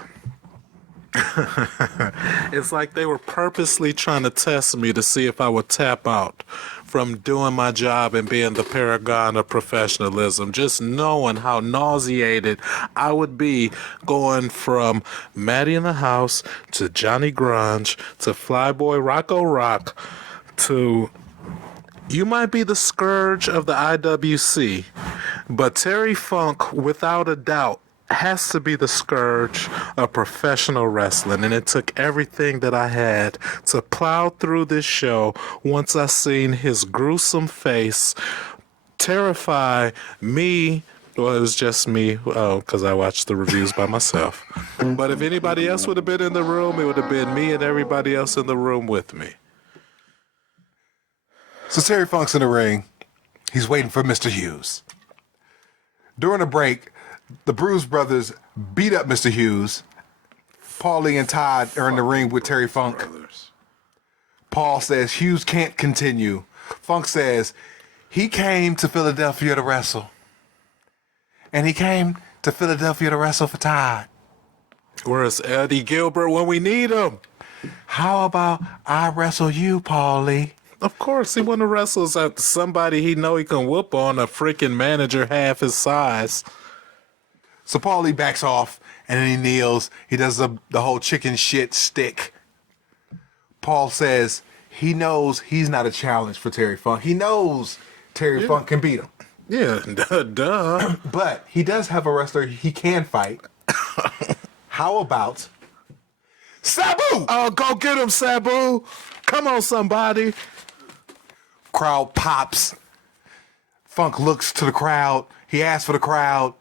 it's like they were purposely trying to test me to see if I would tap out from doing my job and being the paragon of professionalism, just knowing how nauseated I would be going from Matty in the house to Johnny Grunge to Flyboy Rocco Rock to you might be the scourge of the IWC, but Terry Funk, without a doubt, has to be the scourge of professional wrestling, and it took everything that I had to plow through this show once I seen his gruesome face terrify me. Well, it was just me, because I watched the reviews by myself. But if anybody else would have been in the room, it would have been me and everybody else in the room with me. So Terry Funk's in the ring. He's waiting for Mr. Hughes. During a break, the Bruise Brothers beat up Mr. Hughes. Paulie and Todd are in the ring with Terry Funk. Paul says Hughes can't continue. Funk says he came to Philadelphia to wrestle. And he came to Philadelphia to wrestle for Todd. Where's Eddie Gilbert when we need him? How about I wrestle you, Paulie? Of course, he want to wrestle somebody he know he can whoop on, a freaking manager half his size. So Paulie backs off, and then he kneels. He does the whole chicken shit stick. Paul says he knows he's not a challenge for Terry Funk. He knows Terry Funk can beat him. Yeah, duh. But he does have a wrestler he can fight. How about Sabu? Oh, go get him, Sabu. Come on, somebody. Crowd pops. Funk looks to the crowd. He asks for the crowd.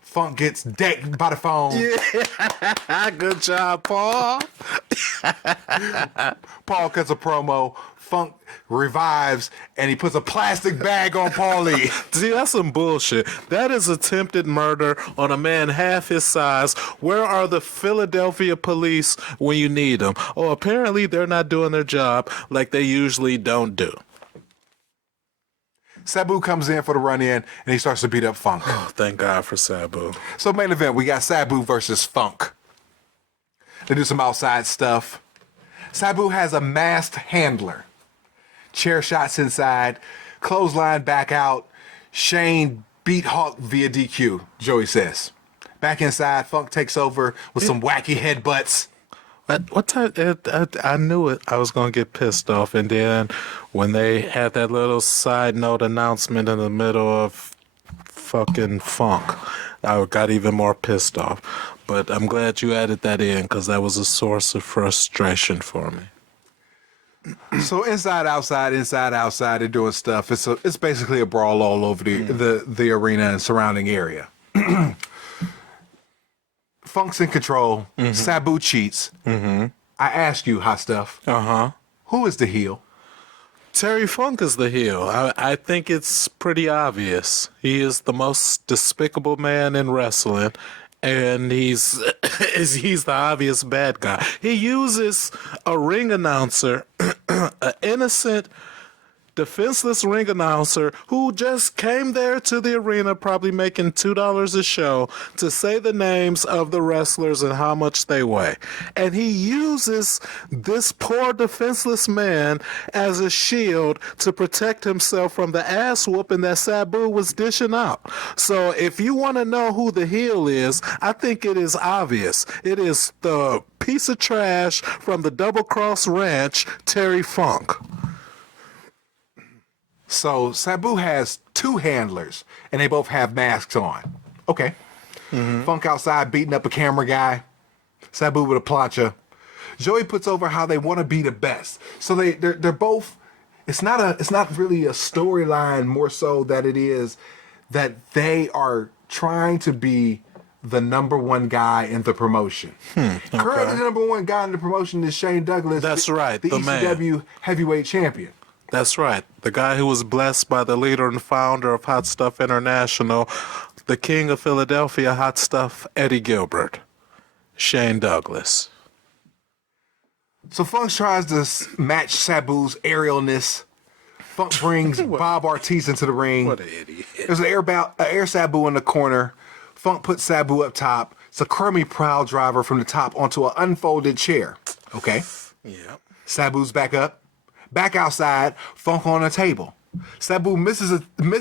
Funk gets decked by the phone. Yeah. Good job, Paul. Paul cuts a promo. Funk revives, and he puts a plastic bag on Paulie. See, that's some bullshit. That is attempted murder on a man half his size. Where are the Philadelphia police when you need them? Oh, apparently they're not doing their job like they usually don't do. Sabu comes in for the run-in, and he starts to beat up Funk. Oh, thank God for Sabu. So main event, we got Sabu versus Funk. They do some outside stuff. Sabu has a masked handler. Chair shots inside. Clothesline back out. Shane beat Hawk via DQ, Joey says. Back inside, Funk takes over with some wacky headbutts. What time? I knew it. I was gonna get pissed off, and then when they had that little side note announcement in the middle of fucking funk, I got even more pissed off. But I'm glad you added that in because that was a source of frustration for me. So inside, outside, they're doing stuff. It's basically a brawl all over the arena and surrounding area. Funk's in control. Sabu cheats. I ask you, hot stuff. Who is the heel? Terry Funk is the heel. I think it's pretty obvious. He is the most despicable man in wrestling, and he's the obvious bad guy. He uses a ring announcer, an innocent, defenseless ring announcer who just came there to the arena, probably making $2 a show, to say the names of the wrestlers and how much they weigh. And he uses this poor defenseless man as a shield to protect himself from the ass whooping that Sabu was dishing out. So if you want to know who the heel is, I think it is obvious. It is the piece of trash from the Double Cross Ranch, Terry Funk. So Sabu has two handlers, and they both have masks on. Okay. Funk outside beating up a camera guy. Sabu with a plancha. Joey puts over how they want to be the best. So they're both. It's not really a storyline, more so that it is that they are trying to be the number one guy in the promotion. Currently, the number one guy in the promotion is Shane Douglas. That's right, the ECW man. Heavyweight champion. That's right. The guy who was blessed by the leader and founder of Hot Stuff International, the king of Philadelphia Hot Stuff, Eddie Gilbert, Shane Douglas. So Funk tries to match Sabu's aerialness. Funk brings Bob Ortiz into the ring. What an idiot. There's an air Sabu in the corner. Funk puts Sabu up top. It's a crummy prowl driver from the top onto an unfolded chair. Okay. Yeah. Sabu's back up. Back outside, Funk on a table. Sabu misses going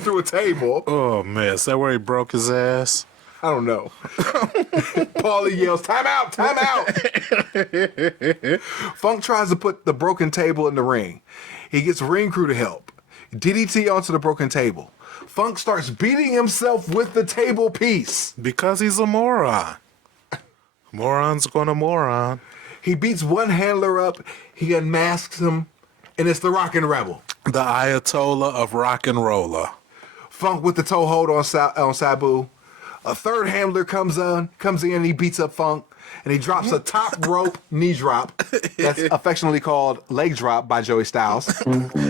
through a table. Oh, man. Is that where he broke his ass? I don't know. Paulie yells, "Time out, time out." Funk tries to put the broken table in the ring. He gets ring crew to help. DDT onto the broken table. Funk starts beating himself with the table piece. Because he's a moron. Moron's gonna moron. He beats one handler up, he unmasks him, and it's the Rockin' Rebel. The Ayatollah of rock and roller. Funk with the toe hold on Sabu. A third handler comes in, and he beats up Funk, and he drops a top rope knee drop that's affectionately called leg drop by Joey Styles.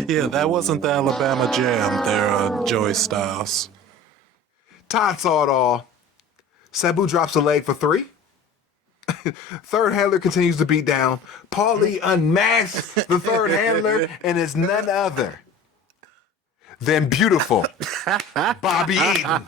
Yeah, that wasn't the Alabama Jam there, Joey Styles. Todd saw it all. Sabu drops a leg for 3. Third handler continues to beat down. Paulie unmasks the third handler, and it's none other than beautiful Bobby Eaton.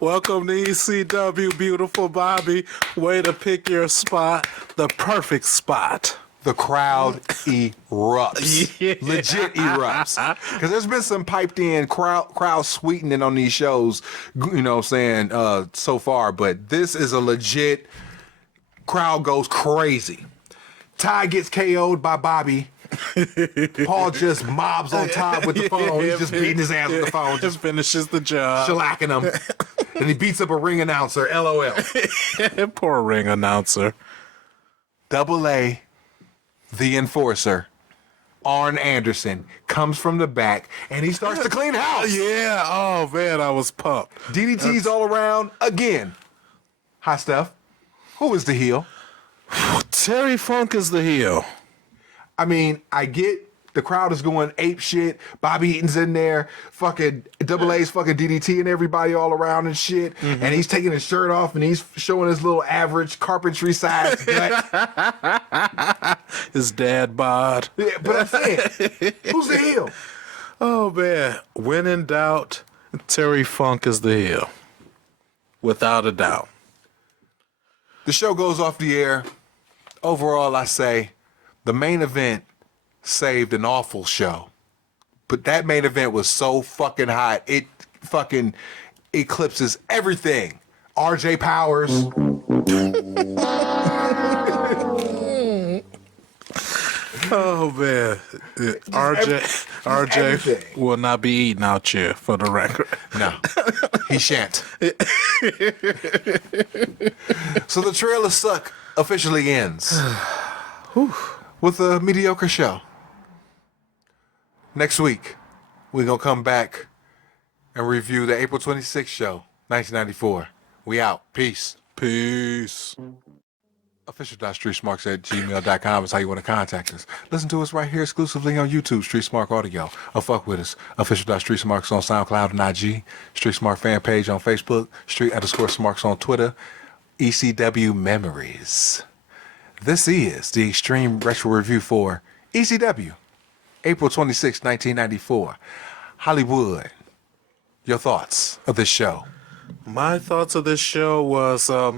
Welcome to ECW, beautiful Bobby. Way to pick your spot, the perfect spot. The crowd erupts. Yeah. Legit erupts. Because there's been some piped in crowd sweetening on these shows, you know what I'm saying, so far. But this is a legit crowd goes crazy. Ty gets KO'd by Bobby. Paul just mobs on top with the phone. He's just beating his ass with the phone. Just finishes the job. Shellacking him. And he beats up a ring announcer. LOL. Poor ring announcer. Double A, the enforcer, Arn Anderson, comes from the back and he starts to clean house. Yeah. Oh, man, I was pumped. DDT's all around again. Hot stuff. Who is the heel? Terry Funk is the heel. I mean, I get the crowd is going ape shit. Bobby Eaton's in there. Fucking Double A's fucking DDT and everybody all around and shit. Mm-hmm. And he's taking his shirt off and he's showing his little average carpentry size gut. His dad bod. Yeah, but I'm saying, who's the heel? Oh, man. When in doubt, Terry Funk is the heel. Without a doubt. The show goes off the air. Overall, I say the main event saved an awful show. But that main event was so fucking hot. It fucking eclipses everything. RJ Powers, Oh man, RJ everything. will not be eating out here for the record. No, he shan't. So the trailer suck officially ends with a mediocre show. Next week, we're going to come back and review the April 26th show, 1994. We out. Peace. Peace. Official.streetsmarks@gmail.com is how you want to contact us. Listen to us right here exclusively on YouTube, Street Smart Audio. Or fuck with us. Official.streetsmarks on SoundCloud and IG. Street Smart fan page on Facebook. Street_Smarks on Twitter. ECW Memories. This is the Extreme Retro Review for ECW, April 26, 1994. Hollywood, your thoughts of this show? My thoughts of this show was I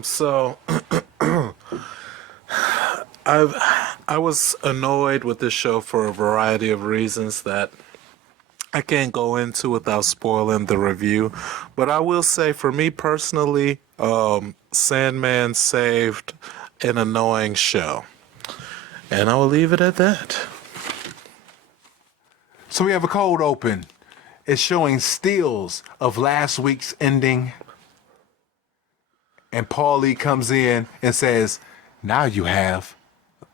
was annoyed with this show for a variety of reasons that I can't go into without spoiling the review. But I will say, for me personally, Sandman saved an annoying show. And I will leave it at that. So we have a cold open. It's showing stills of last week's ending. And Paulie comes in and says, now you have.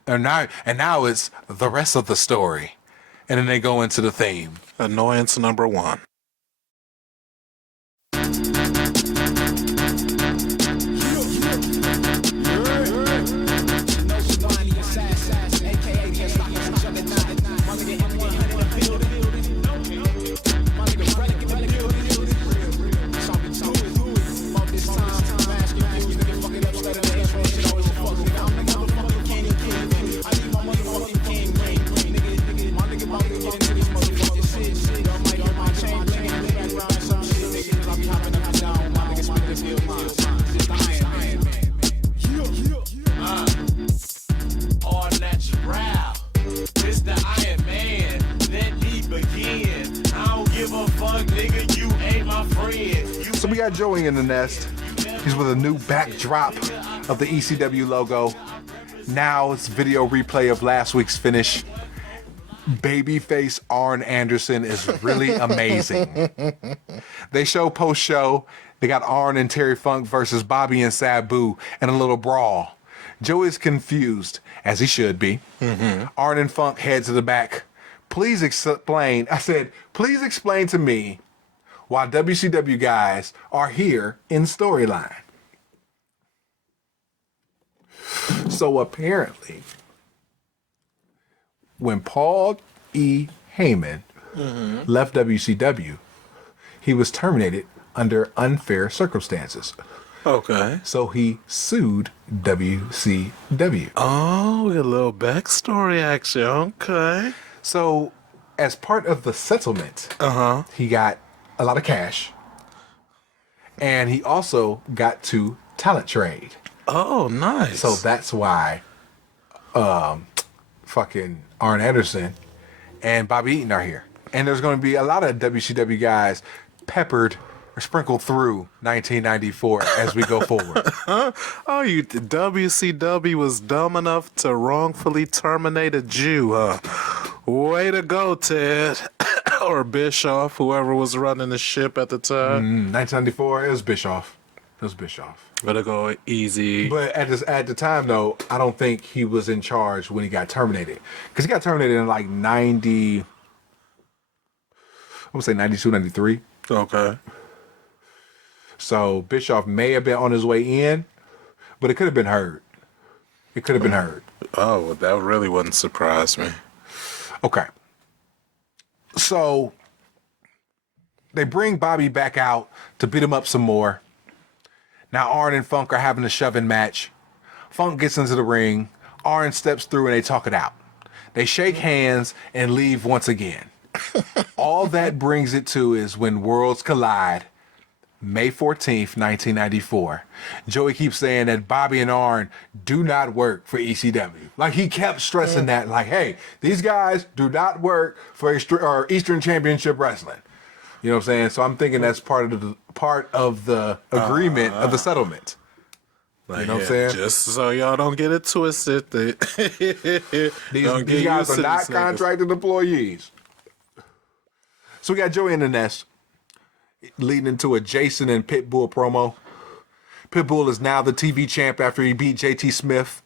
And now it's the rest of the story. And then they go into the theme. Annoyance number 1. So we got Joey in the nest. He's with a new backdrop of the ECW logo. Now it's video replay of last week's finish. Babyface Arn Anderson is really amazing. They show post-show. They got Arn and Terry Funk versus Bobby and Sabu in a little brawl. Joey's confused, as he should be. Arn and Funk head to the back. Please explain. I said, please explain to me why WCW guys are here in storyline. So apparently, when Paul E. Heyman left WCW, he was terminated under unfair circumstances. Okay. So he sued WCW. Oh, a little backstory action. Okay. So as part of the settlement, he got a lot of cash. And he also got to talent trade. Oh, nice. So that's why fucking Arn Anderson and Bobby Eaton are here. And there's going to be a lot of WCW guys peppered or sprinkled through 1994 as we go forward. Oh, WCW was dumb enough to wrongfully terminate a Jew, huh? Way to go, Ted. Or Bischoff, whoever was running the ship at the time. 1994, it was Bischoff. Better go easy. But at the time, though, I don't think he was in charge when he got terminated. Because he got terminated in like 90, I would say 92, 93. Okay. So Bischoff may have been on his way in, but it could have been heard. Oh, well, that really wouldn't surprise me. Okay. So they bring Bobby back out to beat him up some more. Now Arn and Funk are having a shoving match. Funk gets into the ring. Arn steps through and they talk it out. They shake hands and leave once again. All that brings it to is when worlds collide. May 14th, 1994. Joey keeps saying that Bobby and Arn do not work for ECW. Like, he kept stressing that, like, hey, these guys do not work for Eastern Championship Wrestling. You know what I'm saying? So I'm thinking that's part of the agreement of the settlement. Like, You know what I'm saying? Just so y'all don't get it twisted. These guys are not contracted employees. So we got Joey in the nest, leading into a Jason and Pitbull promo. Pitbull is now the TV champ after he beat JT Smith.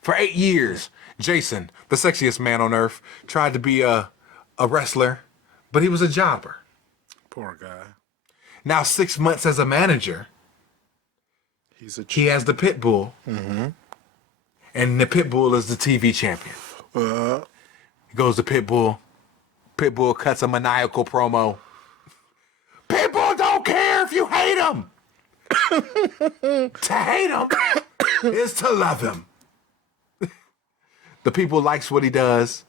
For 8 years, Jason, the sexiest man on earth, tried to be a wrestler, but he was a jobber. Poor guy. Now 6 months as a manager, he has the Pitbull, and the Pitbull is the TV champion. He goes to Pitbull. Pitbull cuts a maniacal promo. Pitbull don't care if you hate him. To hate him is to love him. The people likes what he does,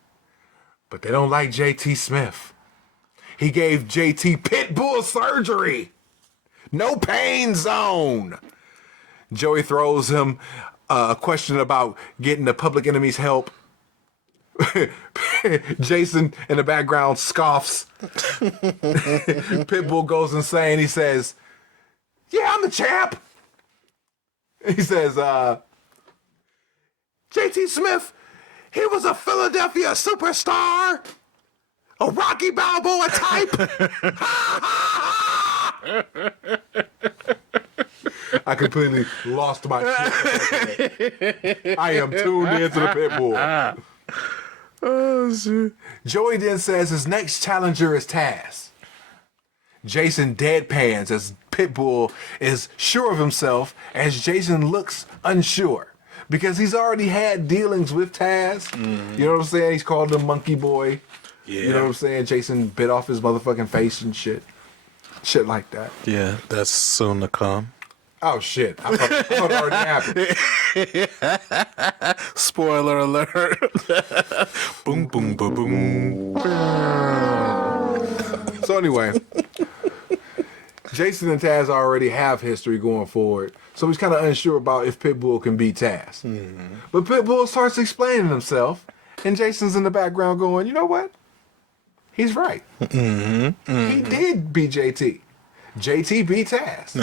but they don't like JT Smith. He gave JT Pitbull surgery. No pain zone. Joey throws him a question about getting the Public Enemy's help. Jason in the background scoffs. Pitbull goes insane. He says, "Yeah, I'm the champ." He says, JT Smith, he was a Philadelphia superstar, a Rocky Balboa type. I completely lost my shit. I am tuned into the Pitbull. Oh, shit. Joey then says his next challenger is Taz. Jason deadpans as Pitbull is sure of himself as Jason looks unsure because he's already had dealings with Taz. You know what I'm saying? He's called him Monkey Boy. Yeah. You know what I'm saying? Jason bit off his motherfucking face and shit. Shit like that. Yeah, that's soon to come. Oh, shit. I thought it already happened. Spoiler alert. Boom, boom, boom, boom. So anyway, Jason and Taz already have history going forward, so he's kind of unsure about if Pitbull can beat Taz. But Pitbull starts explaining himself, and Jason's in the background going, you know what? He's right. He did beat JT. JT beat Taz.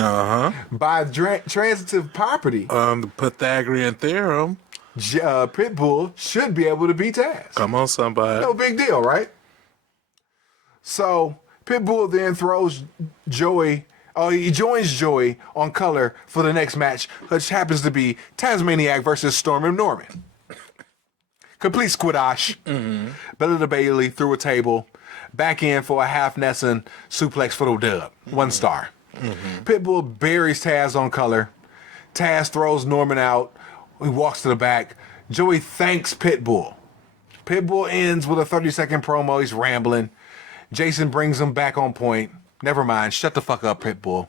By transitive property, The Pythagorean theorem. Pitbull should be able to beat Taz. Come on, somebody. No big deal, right? So Pitbull then throws Joey. Oh, he joins Joey on color for the next match, which happens to be Tazmaniac versus Storm and Norman. Complete squidash. Belly to Bailey through a table. Back in for a half Nesson suplex for the dub. 1 star. Pitbull buries Taz on color. Taz throws Norman out. He walks to the back. Joey thanks Pitbull. Pitbull ends with a 30-second promo. He's rambling. Jason brings him back on point. Never mind. Shut the fuck up, Pitbull.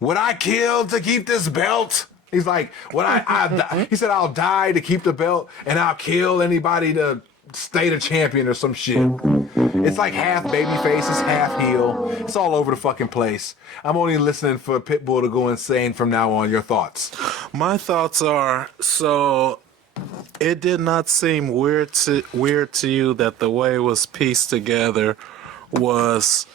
Would I kill to keep this belt? He's like, he said, I'll die to keep the belt, and I'll kill anybody to stay the champion or some shit. It's like half babyface, it's half heel. It's all over the fucking place. I'm only listening for Pitbull to go insane from now on. Your thoughts? My thoughts are, so it did not seem weird to you that the way it was pieced together was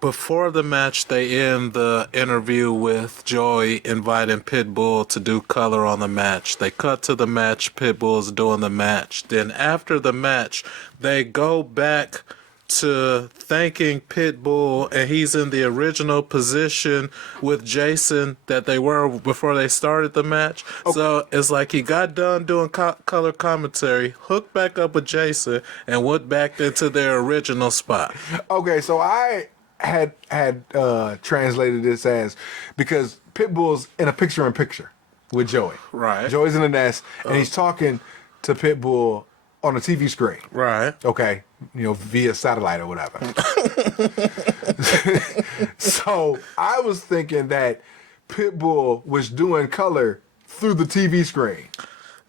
before the match they end the interview with Joey inviting Pitbull to do color on the match. They cut to the match, Pitbull's doing the match. Then after the match, they go back to thanking Pitbull, and he's in the original position with Jason that they were before they started the match. Okay. So it's like he got done doing color commentary, hooked back up with Jason, and went back into their original spot. Okay, so I had translated this as, because Pitbull's in a picture-in-picture with Joey. Right. Joey's in the nest, and he's talking to Pitbull on a TV screen. Right. Okay. Via satellite or whatever. So I was thinking that Pitbull was doing color through the TV screen.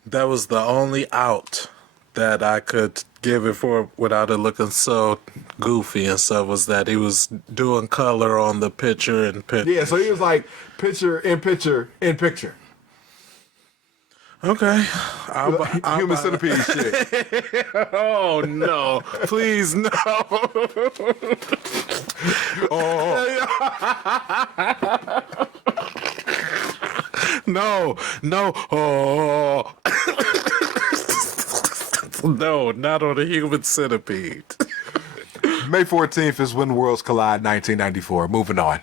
That was the only out that I could give it for without it looking so goofy and stuff, was that he was doing color on the picture in picture. Yeah, so he was like picture in picture in picture. Okay. Human centipede shit. Oh, no. Please, no. No, no. Oh. No, not on a human centipede. May 14th is when Worlds Collide 1994. Moving on.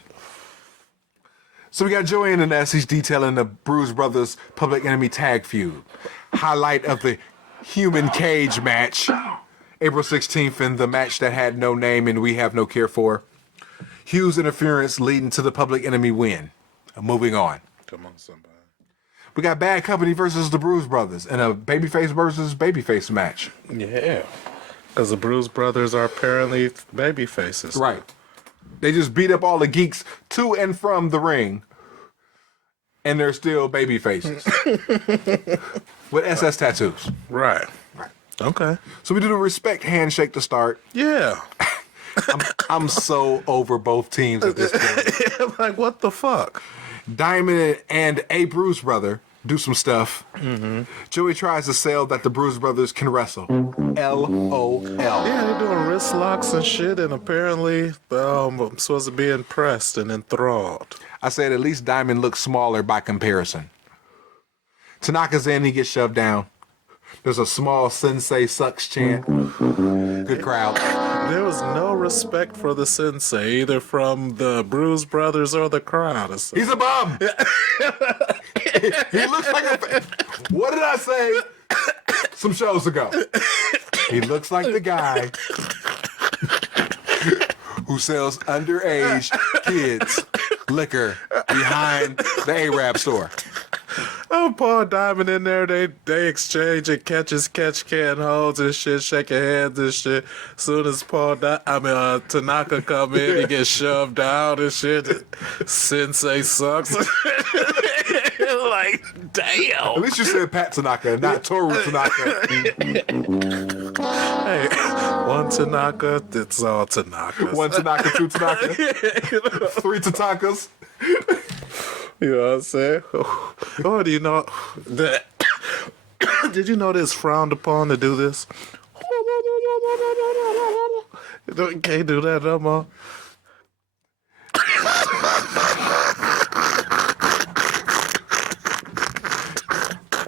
So we got Joey and Ness. He's detailing the Bruise Brothers Public Enemy tag feud. Highlight of the human cage match. April 16th in the match that had no name and we have no care for. Hughes' interference leading to the Public Enemy win. Moving on. Come on, somebody. We got Bad Company versus the Bruise Brothers in a babyface versus babyface match. Yeah. Because the Bruise Brothers are apparently baby faces. Right. They just beat up all the geeks to and from the ring, and they're still baby faces. With SS tattoos. Right. Okay. So we do the respect handshake to start. Yeah. I'm so over both teams at this point. Like, what the fuck? Diamond and a Bruise brother do some stuff. Mm-hmm. Joey tries to sell that the Bruise brothers can wrestle. LOL. Yeah, they're doing wrist locks and shit, and apparently I'm supposed to be impressed and enthralled. I said at least Diamond looks smaller by comparison. Tanaka's in, he gets shoved down. There's a small Sensei sucks chant. Good crowd. There was no respect for the sensei, either from the Bruise Brothers or the crowd. He's a bum. He looks like a... What did I say some shows ago? He looks like the guy who sells underage kids liquor behind the Arab store. Oh, Paul Diamond in there, they exchange and catch can holds and shit, shaking hands and shit. Soon as Tanaka come in, he gets shoved out and shit. Sensei sucks. Like, damn. At least you said Pat Tanaka, not Toru Tanaka. Hey, one Tanaka, it's all Tanakas. One Tanaka, two Tanaka, three Tatakas. You know what I'm saying? Oh, do you know that? Did you know it's frowned upon to do this? You can't do that no more.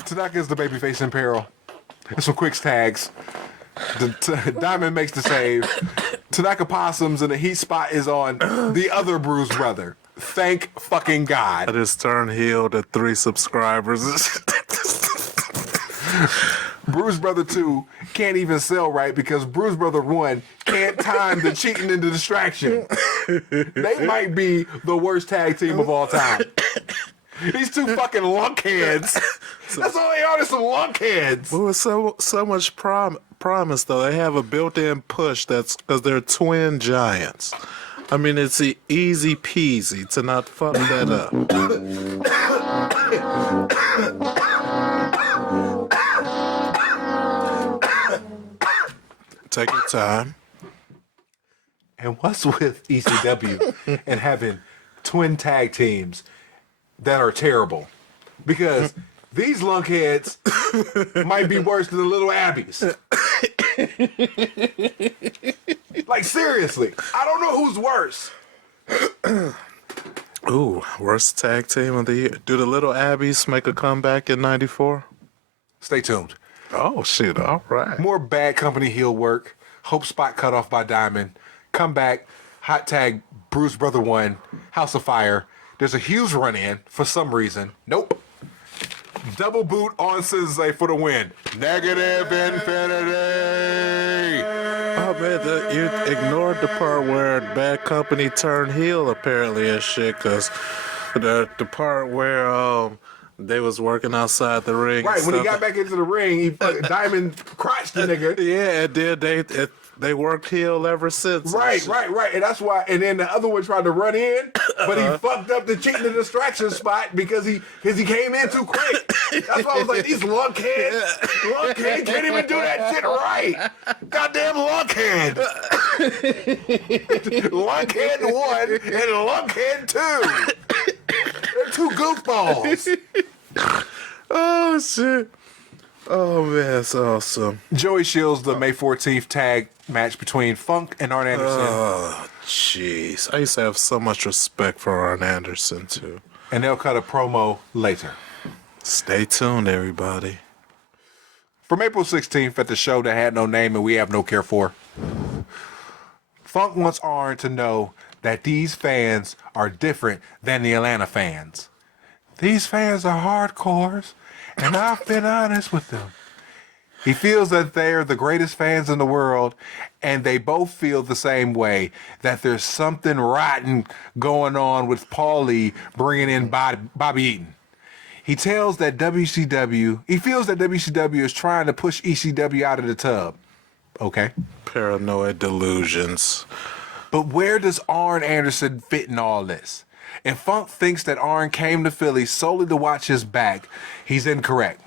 Tanaka is the babyface in peril. There's some quick tags. Diamond makes the save. Tanaka possums and the heat spot is on the other Bruise brother. Thank fucking God. I just turned heel to 3 subscribers. Bruise Brother 2 can't even sell right because Bruise Brother 1 can't time the cheating and the distraction. They might be the worst tag team of all time. These two fucking lunkheads. That's all they are, is some lunkheads. Well, with so much promise, though. They have a built-in push that's because they're twin giants. I mean, it's easy peasy to not fuck that up. Take your time. And what's with ECW and having twin tag teams that are terrible? Because these lunkheads might be worse than the little Abbeys. Like, seriously, I don't know who's worse. Ooh, worst tag team of the year. Do the Little Abbeys make a comeback in '94? Stay tuned. Oh, shit, all right. More Bad Company heel work. Hope spot cut off by Diamond. Comeback. Hot tag. Bruise Brother 1. House of Fire. There's a Hughes run in for some reason. Nope. Double boot on Sensei for the win. Negative infinity. Oh, man, you ignored the part where Bad Company turned heel, apparently, and shit, because the part where they was working outside the ring. Right, when he got back into the ring, Diamond crotched the nigga. Yeah, and then they worked heel ever since. Right. And that's why, and then the other one tried to run in, but he fucked up the cheating and distraction spot because he came in too quick. That's why I was like, these lunkheads can't even do that shit right. Goddamn lunkhead. Lunkhead 1 and lunkhead 2. They're two goofballs. Oh, shit. Oh, man, that's awesome. Joey Shields, the May 14th tag match between Funk and Arn Anderson. Oh, jeez. I used to have so much respect for Arn Anderson, too. And they'll cut a promo later. Stay tuned, everybody. From April 16th at the show that had no name and we have no care for, Funk wants Arn to know that these fans are different than the Atlanta fans. These fans are hardcores, and I've been honest with them. He feels that they're the greatest fans in the world, and they both feel the same way, that there's something rotten going on with Paulie bringing in Bobby Eaton. He feels that WCW is trying to push ECW out of the tub. Okay. Paranoid delusions. But where does Arn Anderson fit in all this? If Funk thinks that Arn came to Philly solely to watch his back, he's incorrect.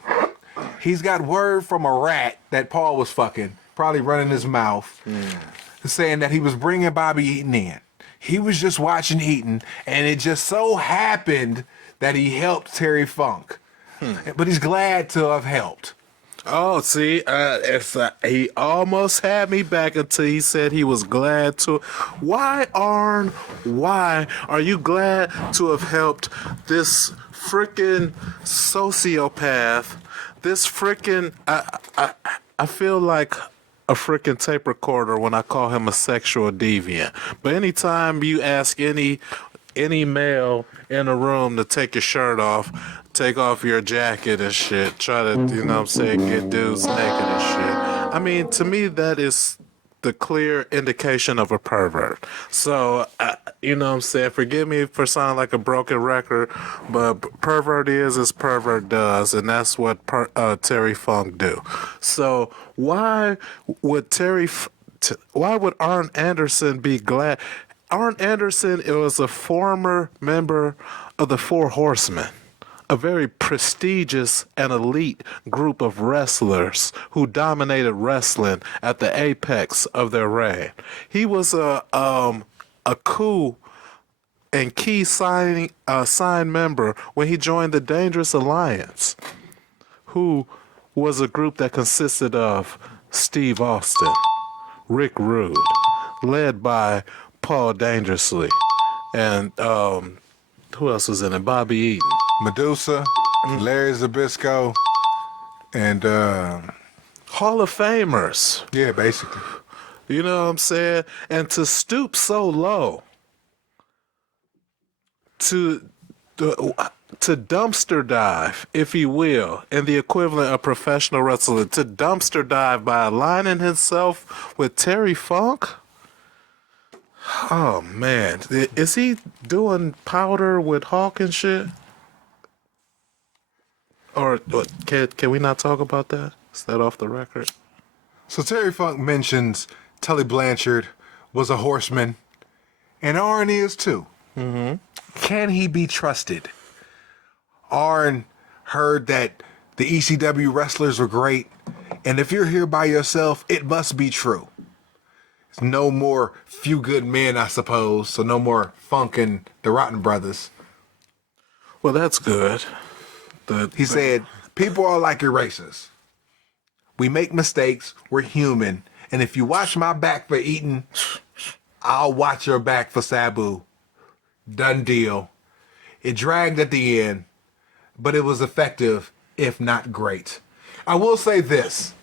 He's got word from a rat that Paul was fucking, probably running his mouth, saying that he was bringing Bobby Eaton in. He was just watching Eaton, and it just so happened that he helped Terry Funk. But he's glad to have helped. Oh, see, he almost had me back until he said he was glad to. Why, Arn? Why are you glad to have helped this freaking sociopath? This freaking... I feel like a freaking tape recorder when I call him a sexual deviant. But anytime you ask any male in a room to take your shirt off, take off your jacket and shit, try to, you know what I'm saying, get dudes naked and shit. I mean, to me, that is the clear indication of a pervert. So, you know what I'm saying, forgive me for sounding like a broken record, but pervert is as pervert does, and that's what Terry Funk do. So, why would Arn Anderson be glad? Arn Anderson was a former member of the Four Horsemen, a very prestigious and elite group of wrestlers who dominated wrestling at the apex of their reign. He was a coup and key sign member when he joined the Dangerous Alliance, who was a group that consisted of Steve Austin, Rick Rude, led by Paul Dangerously, and who else was in it? Bobby Eaton, Medusa, Larry Zbyszko, and Hall of Famers. yeah, basically. You know what I'm saying? And to stoop so low, to dumpster dive, if you will, in the equivalent of professional wrestling, to dumpster dive by aligning himself with Terry Funk. Oh man, is he doing powder with Hawk and shit? Or can we not talk about that? Is that off the record? So Terry Funk mentions Tully Blanchard was a horseman, and Arn is too. Mm-hmm. Can he be trusted? Arn heard that the ECW wrestlers were great, and if you're here by yourself, it must be true. It's no more Few Good Men, I suppose, so no more Funk and the Rotten Brothers. Well, that's good. He said, people are like erasers. We make mistakes, we're human, and if you watch my back for Eaton, I'll watch your back for Sabu. Done deal. It dragged at the end, but it was effective, if not great. I will say this.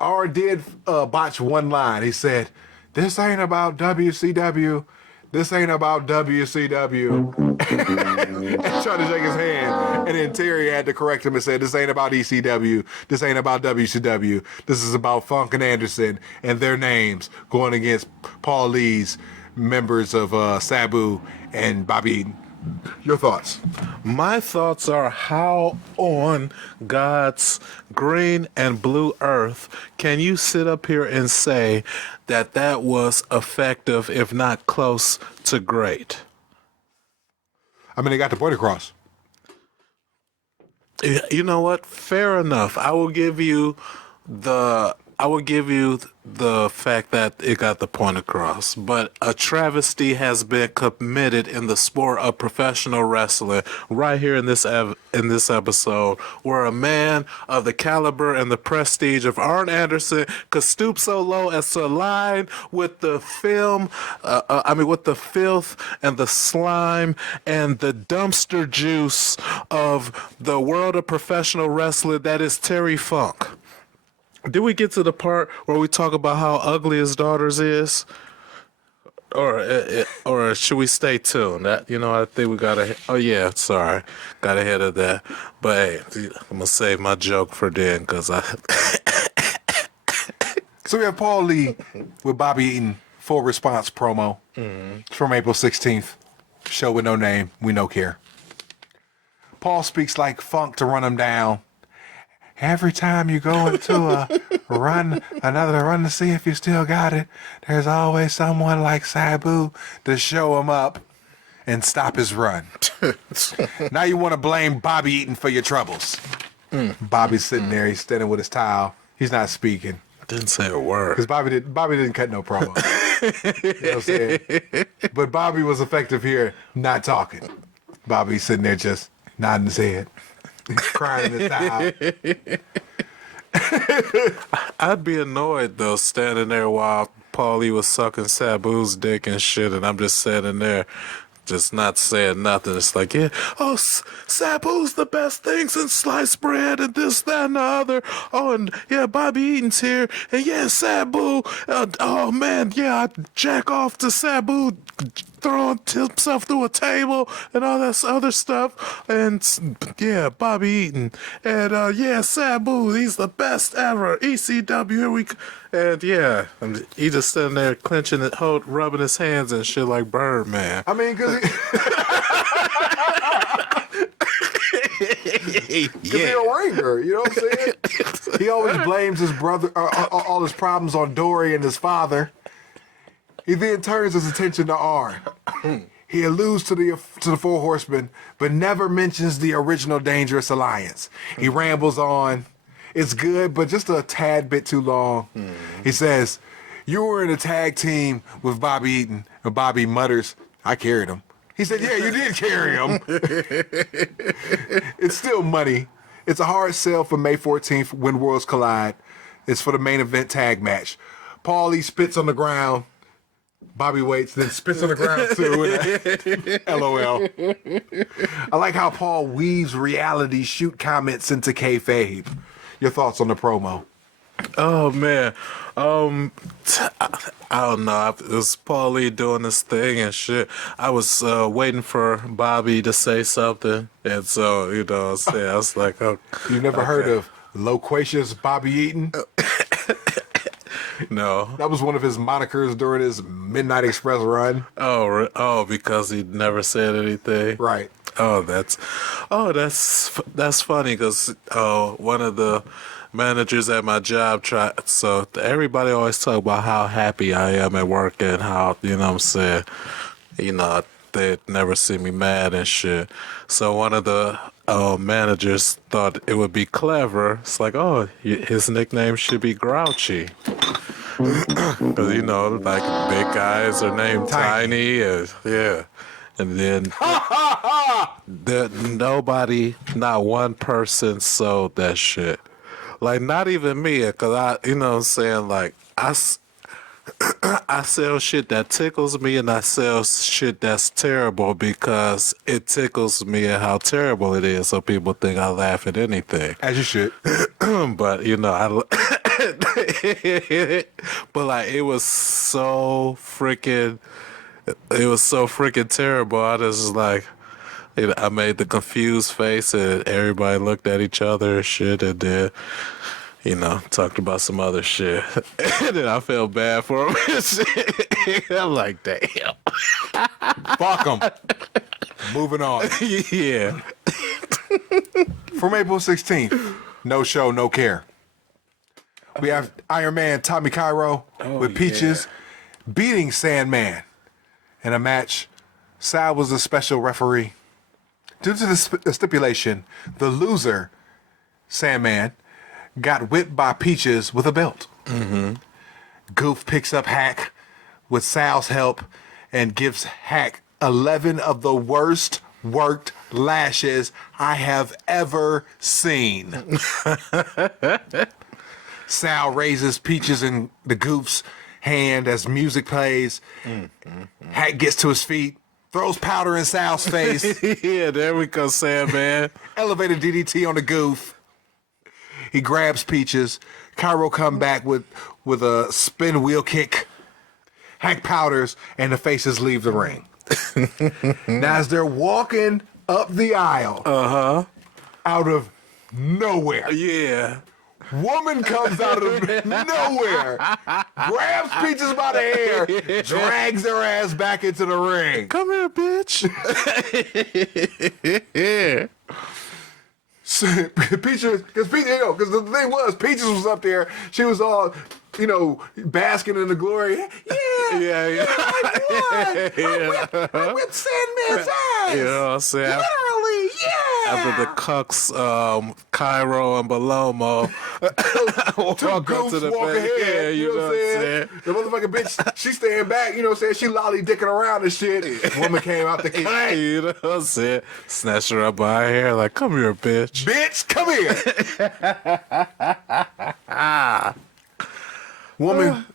R did botch one line. He said, this ain't about WCW. This ain't about WCW. And tried to shake his hand. And then Terry had to correct him and said, this ain't about ECW. This ain't about WCW. This is about Funk and Anderson and their names going against Paulie's members of Sabu and Bobby Eaton. Your thoughts? My thoughts are, how on God's green and blue earth can you sit up here and say that that was effective, if not close to great? I mean, they got the point across. You know what? Fair enough. I will give you I would give you the fact that it got the point across, but a travesty has been committed in the sport of professional wrestling right here in this episode, where a man of the caliber and the prestige of Arn Anderson could stoop so low as to align with the with the filth and the slime and the dumpster juice of the world of professional wrestling that is Terry Funk. Did we get to the part where we talk about how ugly his daughters is? Or should we stay tuned? I think we got got ahead of that. But hey, I'm gonna save my joke for then, because So we have Paulie with Bobby Eaton, full response promo from April 16th. Show with no name, we no care. Paul speaks like Funk to run him down. Every time you go into another run to see if you still got it, there's always someone like Sabu to show him up and stop his run. Now you want to blame Bobby Eaton for your troubles. Bobby's sitting there, he's standing with his towel. He's not speaking. Didn't say a word. Because Bobby didn't cut no promo. You know what I'm saying? But Bobby was effective here, not talking. Bobby's sitting there just nodding his head. Crying in his towel. I'd be annoyed though, standing there while Paulie was sucking Sabu's dick and shit, and I'm just sitting there, just not saying nothing. It's like, yeah, Sabu's the best things in sliced bread and this, that, and the other. Oh, and yeah, Bobby Eaton's here, and yeah, Sabu. Oh man, yeah, I jack off to Sabu throwing himself through a table and all that other stuff. And yeah, Bobby Eaton. And yeah, Sabu, he's the best ever. ECW, here we and yeah, he just sitting there clenching it, rubbing his hands and shit like Birdman. I mean, because he's a ringer, you know what I'm saying? He always blames his brother, all his problems on Dory and his father. He then turns his attention to Arn. He alludes to the Four Horsemen, but never mentions the original Dangerous Alliance. He rambles on. It's good, but just a tad bit too long. He says, "You were in a tag team with Bobby Eaton," and Bobby mutters, "I carried him." He said, "Yeah, you did carry him." It's still money. It's a hard sell for May 14th when Worlds Collide. It's for the main event tag match. Paulie spits on the ground. Bobby waits, then spits on the ground too. LOL. I like how Paul weaves reality shoot comments into kayfabe. Your thoughts on the promo? Oh man, I don't know. It was Paulie doing this thing and shit. I was waiting for Bobby to say something, and so I was like, "Oh, you never heard of loquacious Bobby Eaton?" No. That was one of his monikers during his Midnight Express run. Oh, because he never said anything. Right. That's funny because one of the managers at my job tried. So everybody always talk about how happy I am at work and how what I'm saying, they never see me mad and shit. So one of the managers thought it would be clever. It's like, his nickname should be Grouchy. Because, like big guys are named Tiny. And then nobody, not one person sold that shit. Like, not even me. Because like, I sell shit that tickles me, and I sell shit that's terrible because it tickles me at how terrible it is, so people think I laugh at anything. As you should. But but like it was so freaking terrible. I just like, I made the confused face, and everybody looked at each other and shit, and then talked about some other shit. And then I felt bad for him. I'm like, damn. Fuck him. Moving on. Yeah. From April 16th, no show, no care. We have Iron Man Tommy Cairo with Peaches beating Sandman in a match. Sal was a special referee. Due to the stipulation, the loser, Sandman, got whipped by Peaches with a belt. Goof picks up Hack with Sal's help and gives Hack 11 of the worst worked lashes I have ever seen. Sal raises Peaches and the Goof's hand as music plays. Hack gets to his feet, throws powder in Sal's face. Yeah, there we go, Sandman. Elevated DDT on the Goof. He grabs Peaches. Cairo come back with a spin wheel kick. Hack powders, and the faces leave the ring. Now, as they're walking up the aisle, out of nowhere, Yeah. woman comes out of nowhere, grabs Peaches by the hair, drags her ass back into the ring. Come here, bitch. Yeah. Peaches, because the thing was, Peaches was up there. She was all, basking in the glory. Yeah. I whipped Sandman's ass. You know what I'm saying? Literally, yeah. After the cucks, Cairo and Balomo walk up Goofs to the walk back. ahead, Yeah, you know what I'm saying? The motherfucking bitch, she staying back, she lolly dicking around and shit. Woman came out the cut. You know what I'm saying? Snatch her up by her hair, like, come here, bitch. Bitch, come here.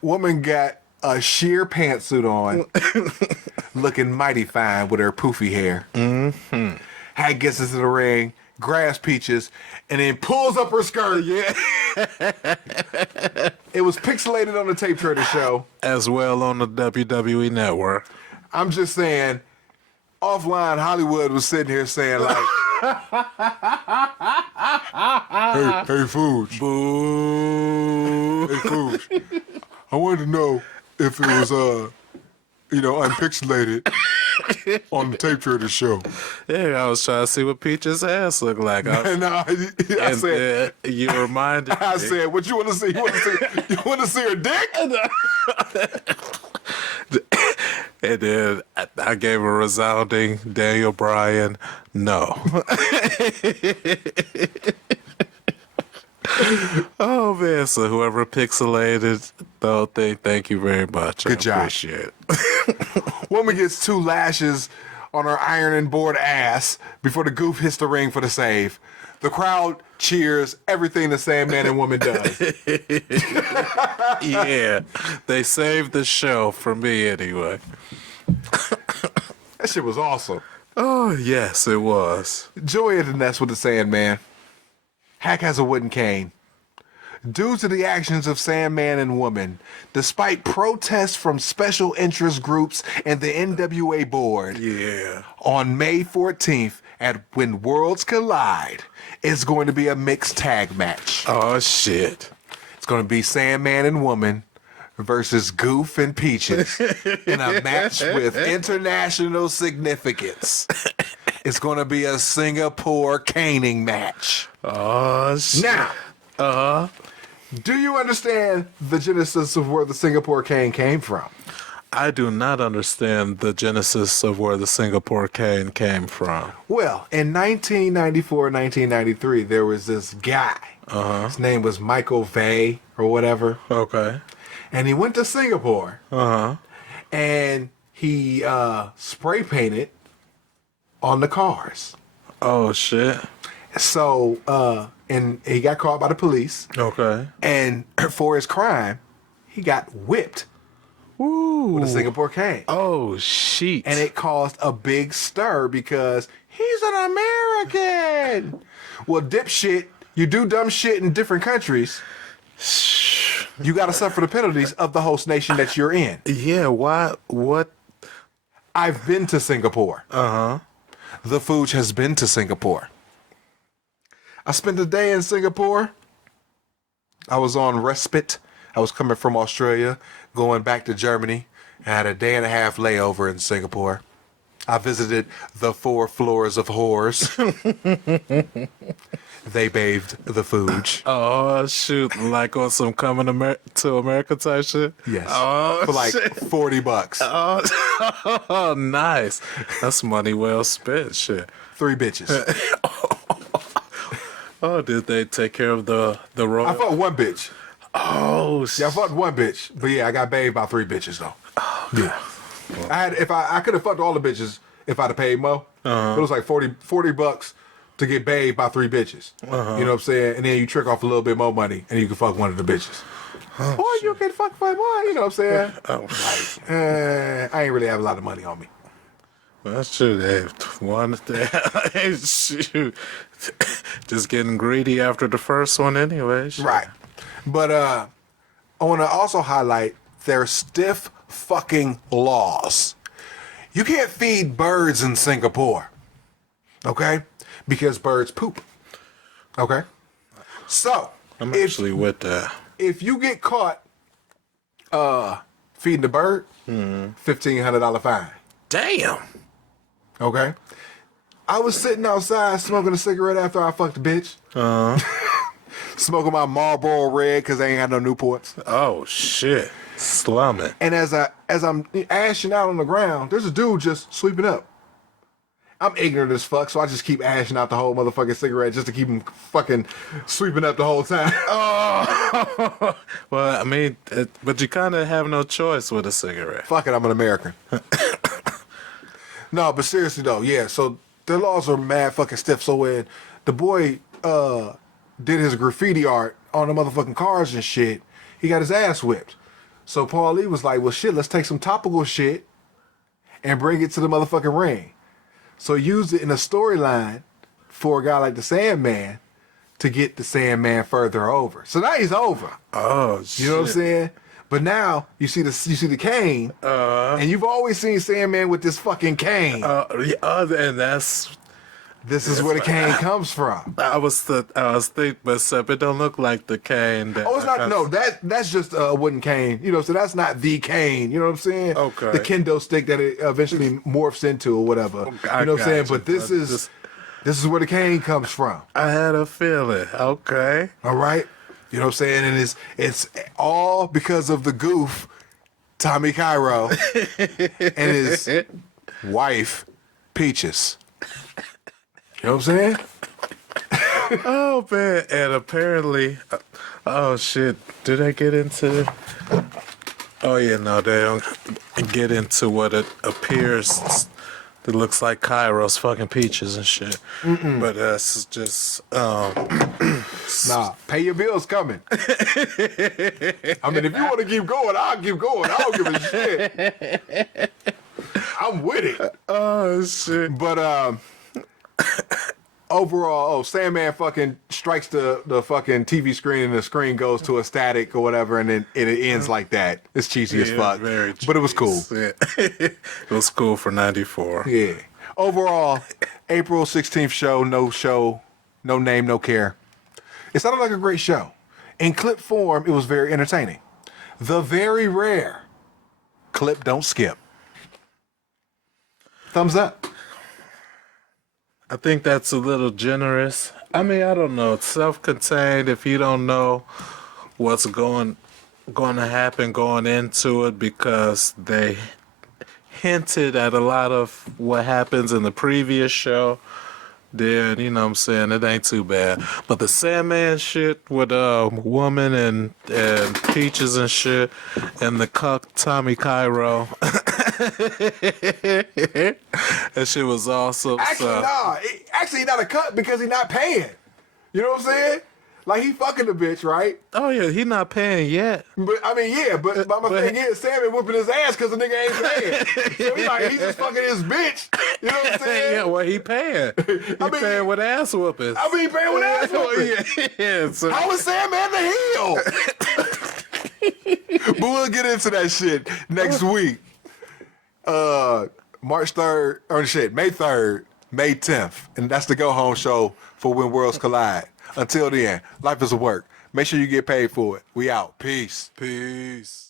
Woman got a sheer pantsuit on, looking mighty fine with her poofy hair. Hack gets into the ring, grabs Peaches, and then pulls up her skirt. Yeah. It was pixelated on the Tape Trader show. As well on the WWE Network. I'm just saying, offline Hollywood was sitting here saying like, hey, Fooge. Boo. Hey, Fooge. I wanted to know if it was, unpixelated on the Tape Trader show. Yeah, I was trying to see what Peach's ass looked like. And I said, you reminded I me. said, what you want to see? You want to see her dick? And then I gave a resounding Daniel Bryan, no. Oh, man. So whoever pixelated the whole thing, thank you very much. Good job. Appreciate it. Woman gets 2 lashes on her ironing board ass before the Goof hits the ring for the save. The crowd cheers everything the Sandman and Woman does. Yeah. They saved the show for me anyway. That shit was awesome. Oh, yes, it was. Joy at the nest with the Sandman. Hack has a wooden cane. Due to the actions of Sandman and Woman, despite protests from special interest groups and the NWA board, Yeah. on May 14th at When Worlds Collide, it's going to be a mixed tag match. Oh, shit. It's going to be Sandman and Woman versus Goof and Peaches in a match with international significance. It's going to be a Singapore caning match. Oh, shit. Now, do you understand the genesis of where the Singapore cane came from? I do not understand the genesis of where the Singapore cane came from. Well, in 1994, 1993, there was this guy. His name was Michael Vey or whatever. Okay. And he went to Singapore. And he spray painted on the cars. Oh, shit. So, and he got caught by the police. Okay. And for his crime, he got whipped Ooh. with a Singapore cane. Oh, shit. And it caused a big stir because he's an American. Well, dipshit, you do dumb shit in different countries. You got to suffer the penalties of the host nation that you're in. Yeah, why? What? I've been to Singapore. The Fooge has been to Singapore. I spent a day in Singapore. I was on respite. I was coming from Australia, going back to Germany. I had a day and a half layover in Singapore. I visited the 4 floors of whores. They bathed the Fooge. Oh, shoot. Like on some coming to America type shit? Yes. Oh, for like shit. $40. Oh, nice. That's money well spent, shit. 3 bitches. Oh, did they take care of the I royal? fought 1 bitch. Oh, Yeah, I fucked one bitch, but yeah, I got bathed by 3 bitches though. Yeah. I could have fucked all the bitches if I'd have paid more. But it was like 40 bucks to get bathed by 3 bitches. You know what I'm saying? And then you trick off a little bit more money and you can fuck one of the bitches. Or you can fuck by more, you know what I'm saying? I ain't really have a lot of money on me. Well, that's true. They one shoot. Just getting greedy after the first one anyway. Shit. Right. But I want to also highlight their stiff fucking laws. You can't feed birds in Singapore. Okay? Because birds poop. Okay? So, I'm actually with that. if you get caught feeding the bird, $1,500 fine. Damn. Okay? I was sitting outside smoking a cigarette after I fucked a bitch. Smoking my Marlboro Red because they ain't had no Newports. Oh shit. Slumming. And as I'm ashing out on the ground, there's a dude just sweeping up. I'm ignorant as fuck, so I just keep ashing out the whole motherfucking cigarette just to keep him fucking sweeping up the whole time. Oh. Well, I mean, but you kind of have no choice with a cigarette. Fuck it, I'm an American. No, but seriously though, yeah, so their laws are mad fucking stiff. So when the boy did his graffiti art on the motherfucking cars and shit, he got his ass whipped. So Paulie was like, well shit, let's take some topical shit and bring it to the motherfucking ring. So he used it in a storyline for a guy like the Sandman to get the Sandman further over. So now he's over. Oh shit. You know what I'm saying? But now you see the cane, and you've always seen Sandman with this fucking cane. And This is where the cane comes from. I was thinking myself, it don't look like the cane. Oh, it's not. No, that's just a wooden cane. You know, so that's not the cane. You know what I'm saying? Okay. The kendo stick that it eventually morphs into or whatever. You know what I'm saying? But this is where the cane comes from. I had a feeling. Okay. All right. You know what I'm saying? And it's all because of the goof, Tommy Cairo, and his wife, Peaches. You know what I'm saying? Oh man! And apparently, oh shit! Did I get into? Oh yeah, no, they don't get into what it appears. It looks like Cairo's fucking Peaches and shit. But that's just Nah, pay your bills coming. I mean, if you want to keep going, I'll keep going. I don't give a shit. I'm with it. oh shit. But overall, Sandman fucking strikes the fucking TV screen and the screen goes to a static or whatever, and then it ends like that. It's cheesy as fuck. Very but it was cool. Yeah. It was cool for 94. Yeah. Overall, April 16th show, no name, no care. It sounded like a great show. In clip form, it was very entertaining. The very rare clip don't skip. Thumbs up. I think that's a little generous. I mean, I don't know. It's self-contained. If you don't know what's going to happen going into it, because they hinted at a lot of what happens in the previous show, then, you know what I'm saying, it ain't too bad. But the Sandman shit with woman and Peaches and shit, and the cuck Tommy Cairo, that shit was awesome. Actually, not a cut because he's not paying. You know what I'm saying? Like, he fucking the bitch, right? Oh yeah, he not paying yet. But I mean, yeah, but my thing is, Sammy whooping his ass because the nigga ain't paying. So he's just fucking his bitch. You know what I'm saying? Yeah, well, he paying. He paying with ass whoopings. I mean, he paying with ass whooping. Yeah. So. How was Sandman the heel? But we'll get into that shit next week. March 3rd, or shit, May 3rd, May 10th. And that's the go-home show for When Worlds Collide. Until then, life is a work. Make sure you get paid for it. We out. Peace. Peace.